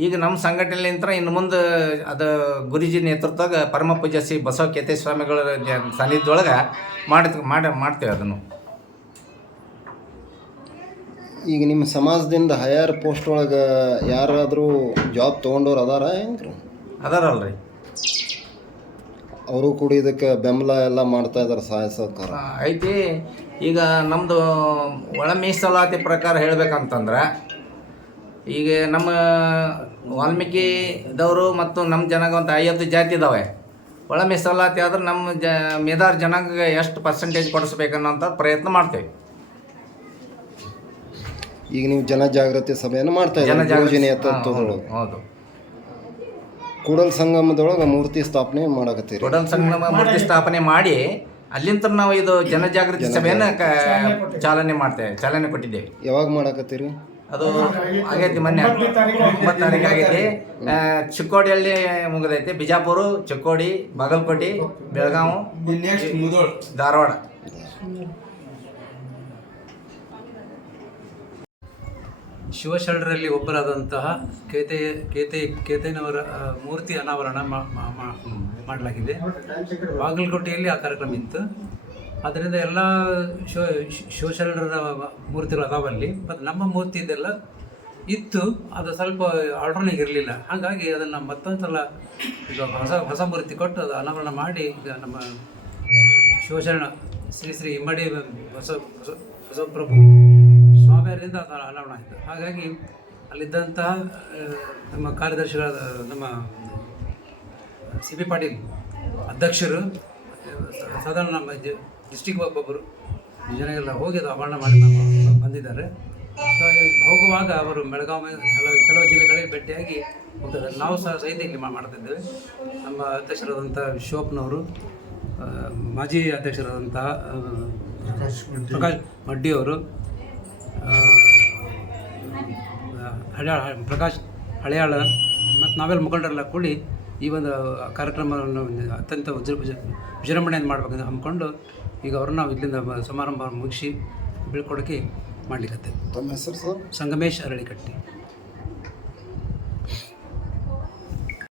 ಈಗ ನಮ್ಮ ಸಂಘಟನೆಲಿಂತ್ರ ಇನ್ನು ಮುಂದೆ ಅದು ಗುರುಜಿ ನೇತೃತ್ವದಾಗ ಪರಮ ಪೂಜೆ ಶ್ರೀ ಬಸವ ಕೇತೆ ಸ್ವಾಮಿಗಳ ಸನ್ನಿಧಿಯೊಳಗೆ ಮಾಡಿ ಮಾಡಿ ಮಾಡ್ತೇವೆ ಅದನ್ನು. ಈಗ ನಿಮ್ಮ ಸಮಾಜದಿಂದ ಹೈಯರ್ ಪೋಸ್ಟ್ ಒಳಗೆ ಯಾರಾದರೂ ಜಾಬ್ ತೊಗೊಂಡವ್ರು ಅದಾರ ಹೆಂಗ್ರಿ? ಅದಾರಲ್ರಿ. ಅವರು ಕೂಡ ಇದಕ್ಕೆ ಬೆಂಬಲ ಎಲ್ಲ ಮಾಡ್ತಾ ಇದಾರೆ ಸಹಾಯ ಸಹಕಾರ. ಐತಿ. ಈಗ ನಮ್ಮದು ಒಳ ಮೀಸಲಾತಿ ಪ್ರಕಾರ ಹೇಳ್ಬೇಕಂತಂದ್ರೆ ಈಗ ನಮ್ಮ ವಾಲ್ಮೀಕಿದವರು ಮತ್ತು ನಮ್ಮ ಜನಾಂಗ ಒಂದು ಐವತ್ತು ಜಾತಿ ಇದ್ದಾವೆ ಒಳ ಮೀಸಲಾತಿ ಆದ್ರೆ ನಮ್ಮ ಜ ಮೇದಾರ್ ಜನಾಂಗಕ್ಕೆ ಎಷ್ಟು ಪರ್ಸೆಂಟೇಜ್ ಕೊಡಿಸ್ಬೇಕನ್ನೋಂಥ ಪ್ರಯತ್ನ ಮಾಡ್ತೇವೆ. ಈಗ ನೀವು ಜನಜಾಗೃತಿ ಸಭೆಯನ್ನು ಮಾಡ್ತಾ ಇದ್ದೀರಿ ಹೌದು ಕೂಡಲ್ ಸಂಗಮದೊಳಗೆ ಮೂರ್ತಿ ಸ್ಥಾಪನೆ ಮಾಡಕತ್ತೀವಿ ಕೂಡಲ್ ಸಂಗಮ ಮೂರ್ತಿ ಸ್ಥಾಪನೆ ಮಾಡಿ ಅಲ್ಲಿಂದ ನಾವು ಇದು ಜನಜಾಗೃತಿ ಸಭೆಯನ್ನು ಚಾಲನೆ ಮಾಡ್ತೇವೆ ಚಾಲನೆ ಕೊಟ್ಟಿದ್ದೇವೆ. ಯಾವಾಗ ಮಾಡಕತ್ತೀರಿ? ಅದು ಆಗೈತಿ ಮೊನ್ನೆ. ಒಂಬತ್ತು ತಾರೀಕು ಆಗೈತಿ. ಚಿಕ್ಕೋಡಿಯಲ್ಲಿ ಮುಗಿದೈತಿ. ಬಿಜಾಪುರ ಚಿಕ್ಕೋಡಿ ಬಾಗಲಕೋಟೆ ಬೆಳಗಾವಿ ಧಾರವಾಡ. ಶಿವಶರಣರಲ್ಲಿ ಒಬ್ಬರಾದಂತಹ ಕೇತೆ ಕೇತೆ ಕೇತೇನವರ ಮೂರ್ತಿ ಅನಾವರಣ ಮಾಡಲಾಗಿದೆ. ಬಾಗಲಕೋಟೆಯಲ್ಲಿ ಆ ಕಾರ್ಯಕ್ರಮ ಇತ್ತು. ಅದರಿಂದ ಎಲ್ಲ ಶೋ ಶೋಷಣರ ಮೂರ್ತಿಗಳು ಅದಾವಲ್ಲಿ ಮತ್ತು ನಮ್ಮ ಮೂರ್ತಿ ಇತ್ತು, ಅದು ಸ್ವಲ್ಪ ಆರ್ಡರ್ನಾಗ ಇರಲಿಲ್ಲ. ಹಾಗಾಗಿ ಅದನ್ನು ಮತ್ತೊಂದು ಸಲ ಈಗ ಹೊಸ ಹೊಸ ಮೂರ್ತಿ ಕೊಟ್ಟು ಅದು ಅನಾವರಣ ಮಾಡಿ ಈಗ ನಮ್ಮ ಶೋಷಣ ಶ್ರೀ ಶ್ರೀ ಇಮ್ಮಡಿ ಹೊಸ ಹೊಸ ಬಸವಪ್ರಭು ಸ್ವಾಮಿಯರಿಂದ ಅದು ಅನಾವರಣ ಆಯಿತು. ಹಾಗಾಗಿ ಅಲ್ಲಿದ್ದಂತಹ ನಮ್ಮ ಕಾರ್ಯದರ್ಶಿಗಳಾದ ನಮ್ಮ ಸಿ ಪಿ ಪಾಟೀಲ್ ಅಧ್ಯಕ್ಷರು, ಸಾಧಾರಣ ನಮ್ಮ ಡಿಸ್ಟಿಕ್ ಒಬ್ಬೊಬ್ಬರು ಜನಗೆಲ್ಲ ಹೋಗಿ ಅದು ಅಪಹರಣ ಮಾಡಿ ಬಂದಿದ್ದಾರೆ. ಸೊ ಹೋಗುವಾಗ ಅವರು ಬೆಳಗಾವಿ ಹಲವು ಕೆಲವು ಜಿಲ್ಲೆಗಳಿಗೆ ಭೇಟಿಯಾಗಿ ಹೋಗ್ತಾರೆ. ನಾವು ಸಹ ಸಹಿತ ಇಲ್ಲಿ ಮಾಡ್ತಿದ್ದೇವೆ. ನಮ್ಮ ಅಧ್ಯಕ್ಷರಾದಂಥ ಶಿವಪ್ಪನವರು ಆ, ಮಾಜಿ ಅಧ್ಯಕ್ಷರಾದಂಥ ಪ್ರಕಾಶ್ ಮಡ್ಡಿಯವರು ಹಳೆಯಾಳ ಪ್ರಕಾಶ್ ಹಳೆಯಾಳ ಮತ್ತು ನಾವೆಲ್ಲ ಮುಖಂಡರೆಲ್ಲ ಕೂಡಿ ಈ ಒಂದು ಕಾರ್ಯಕ್ರಮವನ್ನು ಅತ್ಯಂತ ವಿಜೃಂಭಣೆಯನ್ನು ಮಾಡಬೇಕಂತ ಹಮ್ಮಿಕೊಂಡು ಈಗ ಅವ್ರನ್ನ ನಾವು ಇಲ್ಲಿಂದ ಸಮಾರಂಭ ಮುಗಿಸಿ ಬೀಳ್ಕೊಡೋಕೆ ಮಾಡಲಿಕ್ಕೆ ತಮ್ಮ ಹೆಸರು ಸರ್? ಸಂಗಮೇಶ್ ಅರಳಿಕಟ್ಟಿ.